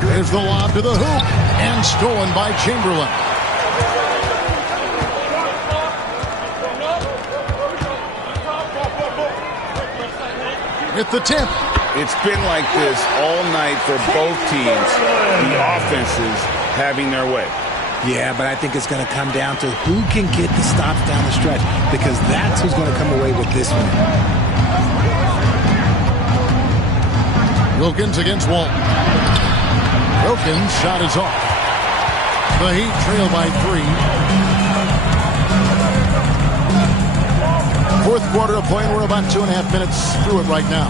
There's the lob to the hoop, and stolen by Chamberlain. At the tip. It's been like this all night for both teams. The offenses having their way. Yeah, but I think it's going to come down to who can get the stops down the stretch, because that's who's going to come away with this one. Wilkins against Walton. Wilkins' shot is off. The Heat trail by 3. Fourth quarter of play, and we're about 2.5 minutes through it right now.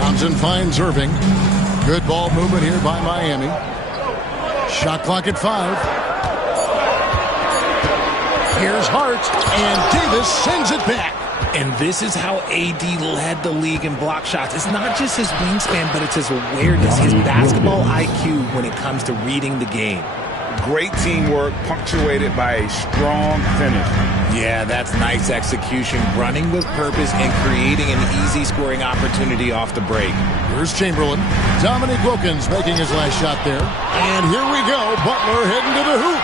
Thompson finds Irving. Good ball movement here by Miami. Shot clock at 5. Here's Hart, and Davis sends it back. And this is how AD led the league in block shots. It's not just his wingspan, but it's his awareness, his basketball IQ when it comes to reading the game. Great teamwork punctuated by a strong finish. Yeah, that's nice execution, running with purpose and creating an easy scoring opportunity off the break. Here's Chamberlain. Dominique Wilkins making his last shot there. And here we go. Butler heading to the hoop.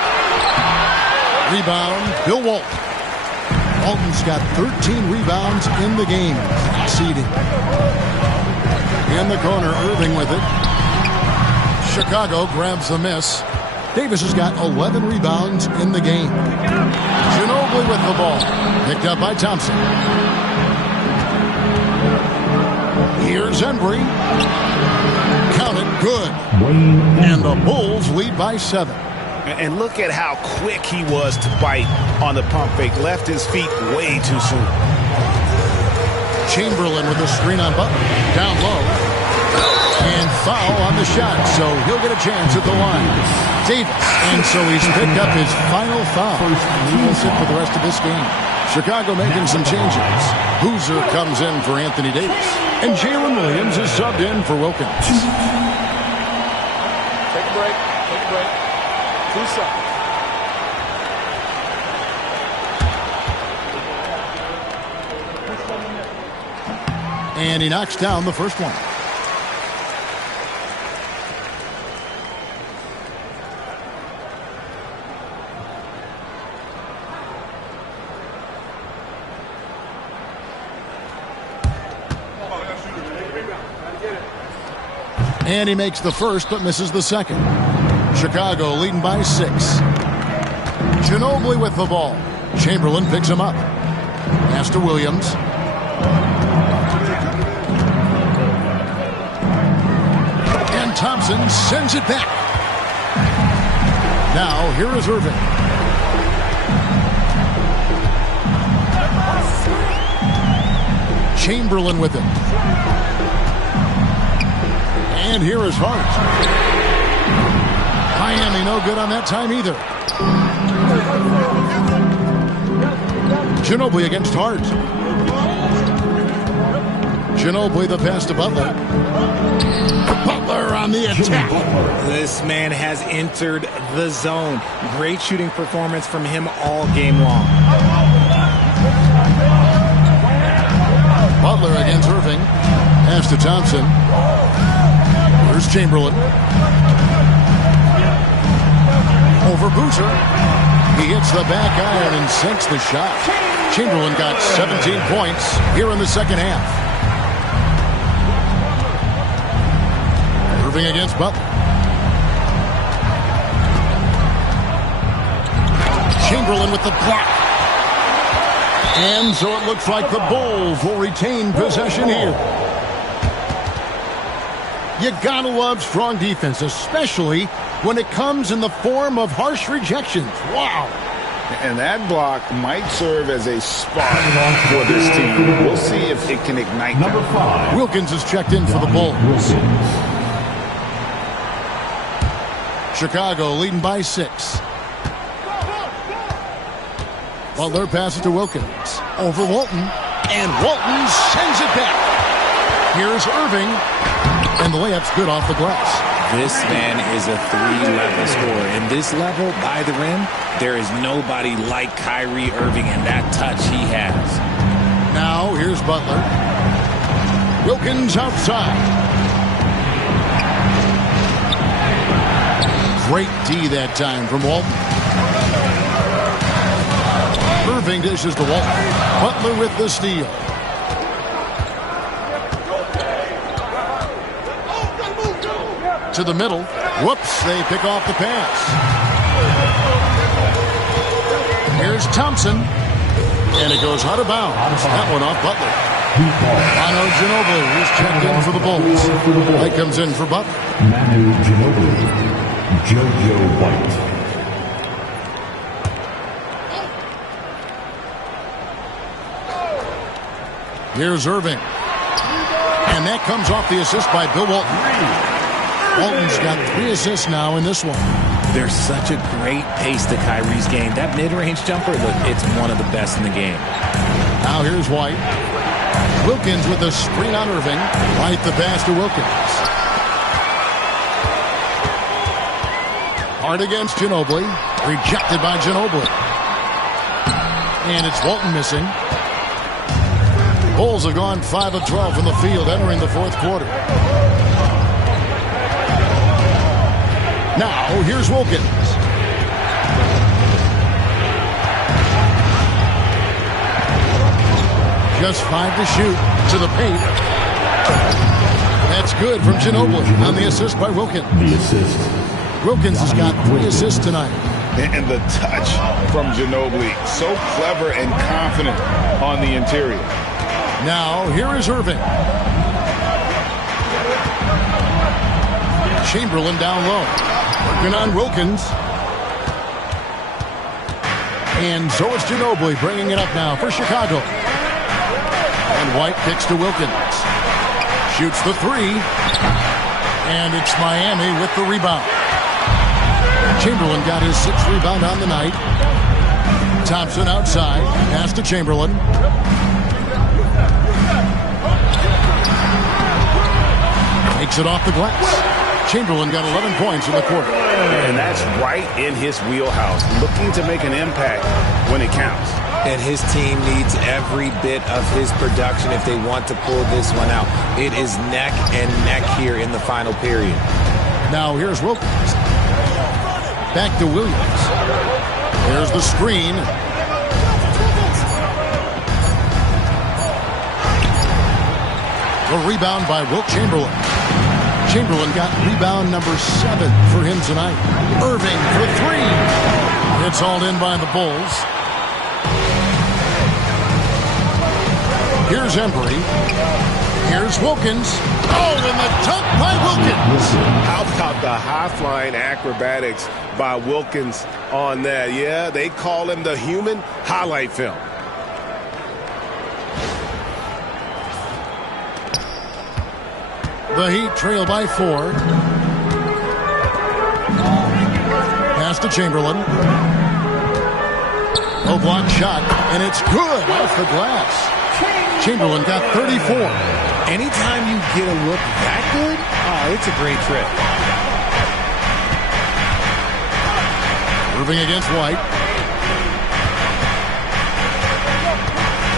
Rebound, Bill Walton. Walton's got 13 rebounds in the game. Exceeding. In the corner, Irving with it. Chicago grabs the miss. Davis has got 11 rebounds in the game. Ginobili with the ball. Picked up by Thompson. Here's Embry. Count it, good. And the Bulls lead by 7. And look at how quick he was to bite on the pump fake. Left his feet way too soon. Chamberlain with the screen on Butler. Down low. And foul on the shot, so he'll get a chance at the line. Davis. And so he's picked up his final foul. He will sit for the rest of this game. Chicago making some changes. Boozer comes in for Anthony Davis. And Jalen Williams is subbed in for Wilkins. Take a break. Take a break. 2 seconds. And he knocks down the first one. And he makes the first but misses the second. Chicago leading by 6. Ginobili with the ball. Chamberlain picks him up. Pass to Williams. And Thompson sends it back. Now here is Irving. Chamberlain with it. And here is Hart. Miami no good on that time either. Ginobili against Hart. Ginobili the pass to Butler. Butler on the attack. This man has entered the zone. Great shooting performance from him all game long. Butler against Irving. Pass to Thompson. Here's Chamberlain. Over Boozer. He hits the back iron and sinks the shot. Chamberlain got 17 points here in the second half. Irving against Butler. Chamberlain with the block. And so it looks like the Bulls will retain possession here. You gotta love strong defense, especially when it comes in the form of harsh rejections. Wow. And that block might serve as a spark for this team. We'll see if it can ignite Number them. 5. Wilkins is checked in for the Bulls. Chicago leading by 6. Butler passes to Wilkins. Over Walton. And Walton sends it back. Here's Irving. And the layup's good off the glass. This man is a 3-level scorer. In this level, by the rim, there is nobody like Kyrie Irving and that touch he has. Now, here's Butler. Wilkins outside. Great D that time from Walton. Irving dishes to Walton. Butler with the steal. To the middle. Whoops, they pick off the pass. Here's Thompson. And it goes out of bounds. That one off Butler. Manu Ginobili is checked in for the Bulls. That comes in for Butler. Manu Ginobili. JoJo White. Here's Irving. And that comes off the assist by Bill Walton. Walton's got 3 assists now in this one. There's such a great pace to Kyrie's game. That mid-range jumper, look, it's one of the best in the game. Now here's White. Wilkins with the screen on Irving. White the pass to Wilkins. Hard against Ginobili. Rejected by Ginobili. And it's Walton missing. Bulls have gone 5 of 12 from the field entering the fourth quarter. Now, here's Wilkins. Just 5 to shoot to the paint. That's good from Ginobili on the assist by Wilkins. The assist. Wilkins has got 3 assists tonight. And the touch from Ginobili, so clever and confident on the interior. Now, here is Irving. Chamberlain down low. Working on Wilkins. And so it's Ginobili bringing it up now for Chicago. And White kicks to Wilkins. Shoots the three. And it's Miami with the rebound. Chamberlain got his 6th rebound on the night. Thompson outside. Pass to Chamberlain. Takes it off the glass. Chamberlain got 11 points in the quarter. And that's right in his wheelhouse. Looking to make an impact when it counts. And his team needs every bit of his production if they want to pull this one out. It is neck and neck here in the final period. Now here's Wilkins. Back to Williams. There's the screen. The rebound by Wilt Chamberlain. Chamberlain got rebound number 7 for him tonight. Irving for 3. It's hauled in by the Bulls. Here's Embry. Here's Wilkins. Oh, and the dunk by Wilkins. How about the high-flying acrobatics by Wilkins on that? Yeah, they call him the human highlight film. The Heat trail by 4. Pass to Chamberlain. No block shot, and it's good off the glass. Chamberlain got 34. Anytime you get a look that good, it's a great trick. Irving against White.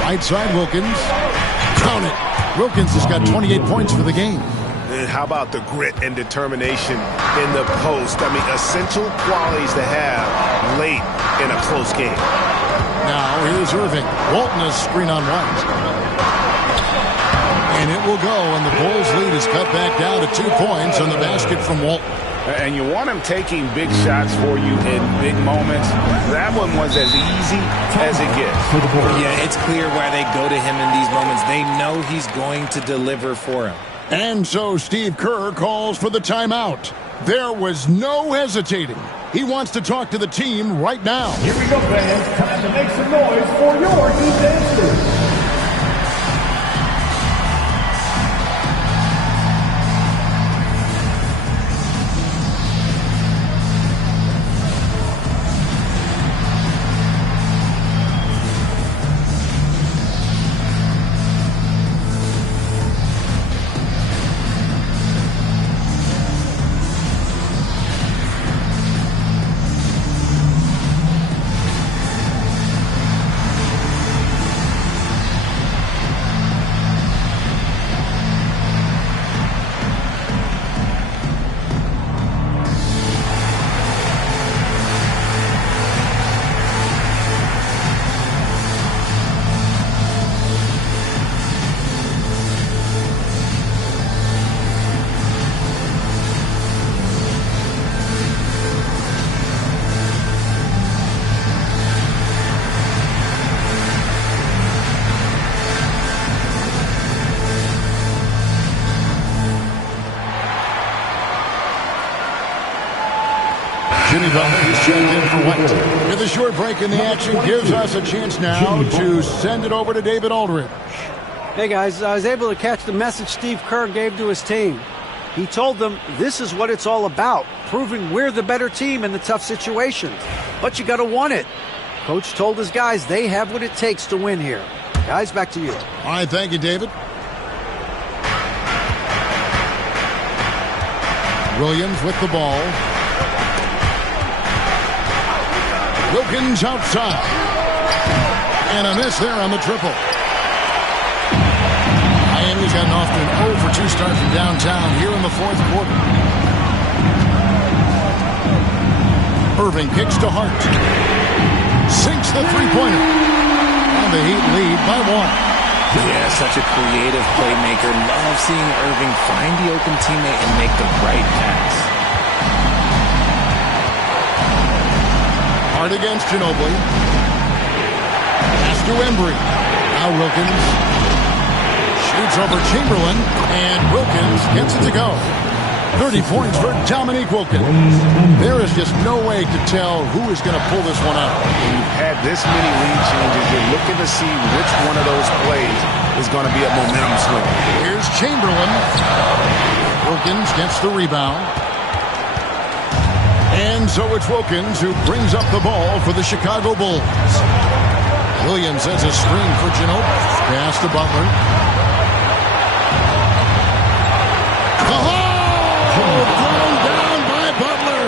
Right side Wilkins. Count it. Wilkins has got 28 points for the game. And how about the grit and determination in the post? I mean, essential qualities to have late in a close game. Now here's Irving. Walton has screen on White. And it will go, and the Bulls' lead is cut back down to 2 points on the basket from Walton. And you want him taking big shots for you in big moments. That one was as easy as it gets. Yeah, it's clear why they go to him in these moments. They know he's going to deliver for him. And so Steve Kerr calls for the timeout. There was no hesitating. He wants to talk to the team right now. Here we go, fans. Time to make some noise for your defense. Jimmy Butler is checked in for White. With a short break in the action, gives us a chance now to send it over to David Aldridge. Hey guys, I was able to catch the message Steve Kerr gave to his team. He told them this is what it's all about, proving we're the better team in the tough situations. But you got to want it. Coach told his guys they have what it takes to win here. Guys, back to you. All right, thank you, David. Williams with the ball. Wilkins outside. And a miss there on the triple. Miami's gotten off to an 0 for 2 start from downtown here in the 4th quarter. Irving kicks to Hart. Sinks the three-pointer. And the Heat lead by 1. Yeah, such a creative playmaker. Love seeing Irving find the open teammate and make the right pass. Hart against Ginobili. Pass to Embry. Now Wilkins. Shoots over Chamberlain. And Wilkins gets it to go. 30 points for Dominique Wilkins. There is just no way to tell who is going to pull this one out. When you've had this many lead changes, you're looking to see which one of those plays is going to be a momentum swing. Here's Chamberlain. Wilkins gets the rebound. And so it's Wilkins who brings up the ball for the Chicago Bulls. Williams has a screen for Ginobili. Pass to Butler. Thrown down by Butler.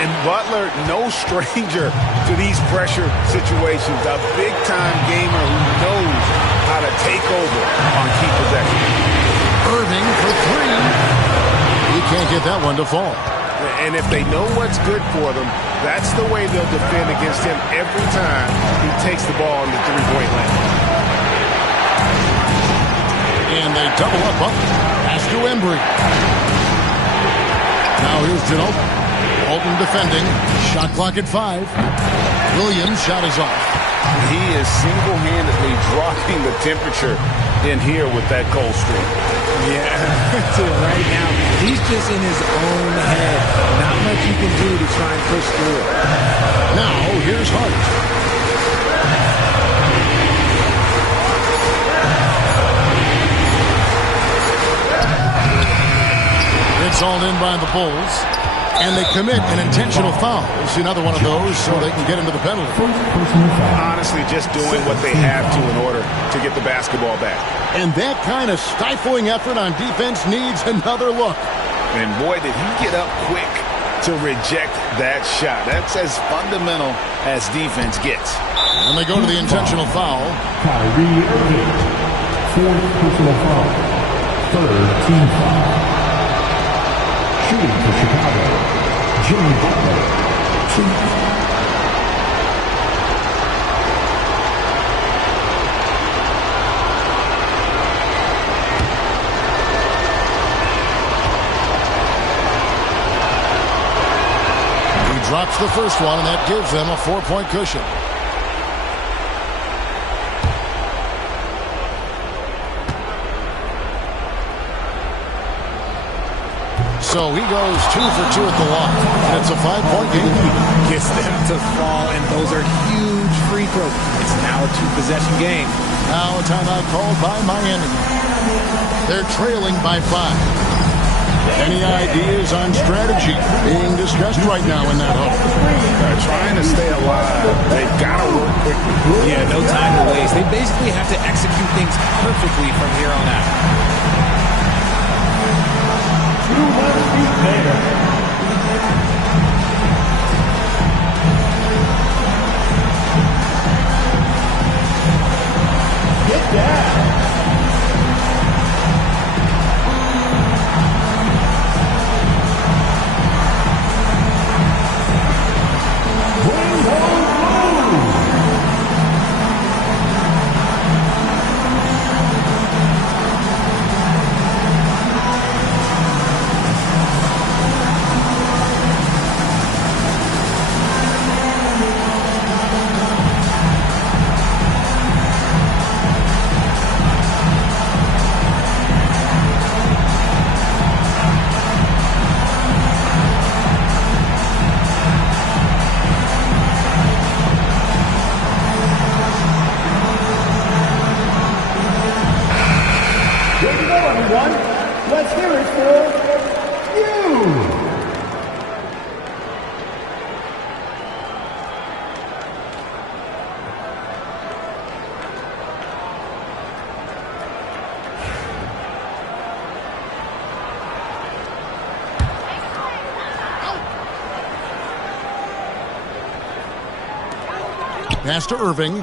And Butler, no stranger to these pressure situations. A big-time gamer who knows how to take over on key possessions. Irving for three. He can't get that one to fall. And if they know what's good for them, that's the way they'll defend against him every time he takes the ball in the three-point lane. And they double up Butler. Pass to Embry. Now here's Ginobili. Alton defending. Shot clock at 5. Williams' shot is off. He is single-handedly dropping the temperature in here with that cold streak. Yeah, right now, he's just in his own head. Not much you can do to try and push through it. Now, here's Hart. It's all in by the Bulls. And they commit an intentional foul. See another one of those so they can get into the penalty. Honestly, just doing what they have to in order to get the basketball back. And that kind of stifling effort on defense needs another look. And boy, did he get up quick to reject that shot. That's as fundamental as defense gets. And they go to the intentional foul. Kyrie Irving. Fourth personal foul. Third team foul. Shooting for Chicago, Jimmy Butler. 2. He drops the first one, and that gives them a 4-point cushion. So he goes 2 for 2 at the line, and it's a 5-point game. Gets them to fall, and those are huge free throws. It's now a 2-possession game. Now a timeout called by Miami. They're trailing by 5. Any ideas on strategy being discussed right now in that huddle? They're trying to stay alive. They've got to work quickly. Yeah, no time to waste. They basically have to execute things perfectly from here on out. Get down. Let's hear it for you. Pass to Irving.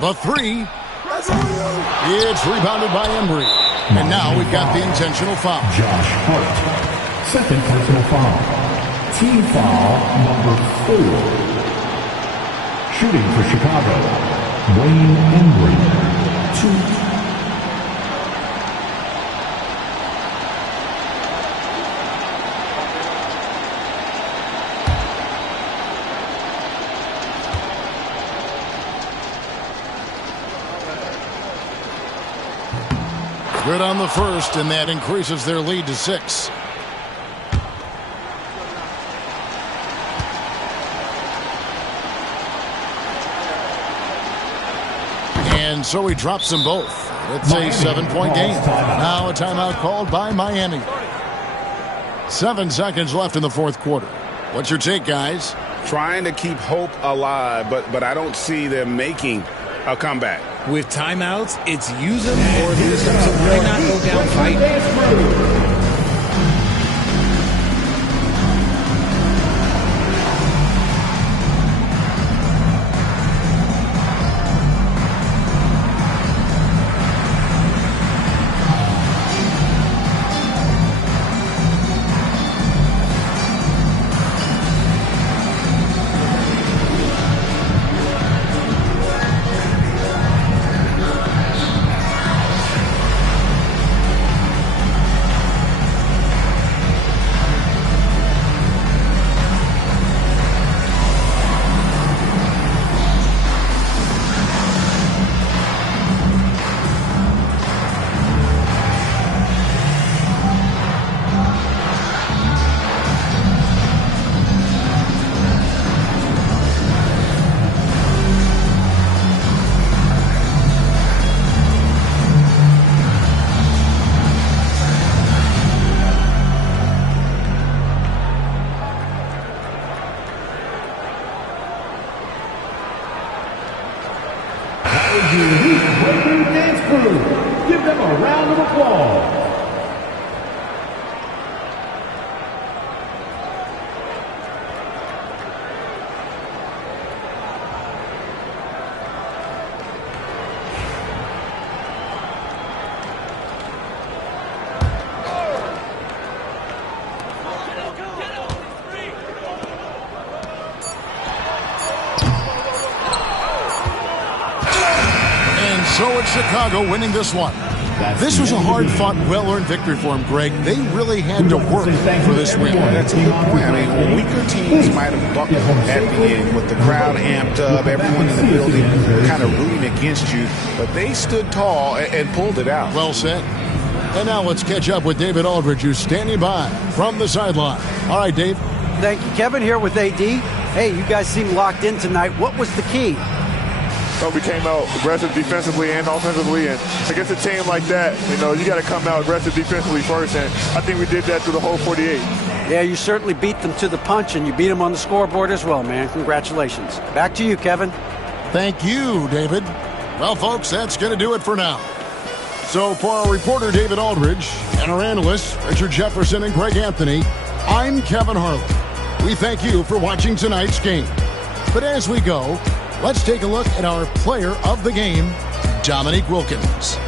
The 3. It's rebounded by Embry. And now we've got the intentional foul. Josh Hart. Second personal foul. Team foul number 4. Shooting for Chicago, Wayne Embry. 2. Good on the first, and that increases their lead to 6. And so he drops them both. It's a 7-point game. Now a timeout called by Miami. 7 seconds left in the fourth quarter. What's your take, guys? Trying to keep hope alive, but I don't see them making a comeback. With timeouts, it's use them or lose them. So why not go down fighting? Give them a round of applause. So it's Chicago winning this one. This was a hard-fought, well-earned victory for them, Greg. They really had to work for this win. That's a good point. I mean, weaker teams might have buckled at the end with the crowd amped up, everyone in the building kind of rooting against you. But they stood tall and pulled it out. Well said. And now let's catch up with David Aldridge, who's standing by from the sideline. All right, Dave. Thank you, Kevin, here with AD. Hey, you guys seem locked in tonight. What was the key? So we came out aggressive defensively and offensively, and against a team like that, you got to come out aggressive defensively first, and I think we did that through the whole 48. Yeah, you certainly beat them to the punch, and you beat them on the scoreboard as well, man. Congratulations. Back to you, Kevin. Thank you, David. Well, folks, that's going to do it for now. So for our reporter, David Aldridge, and our analysts, Richard Jefferson and Greg Anthony, I'm Kevin Harlan. We thank you for watching tonight's game. But as we go, let's take a look at our player of the game, Dominique Wilkins.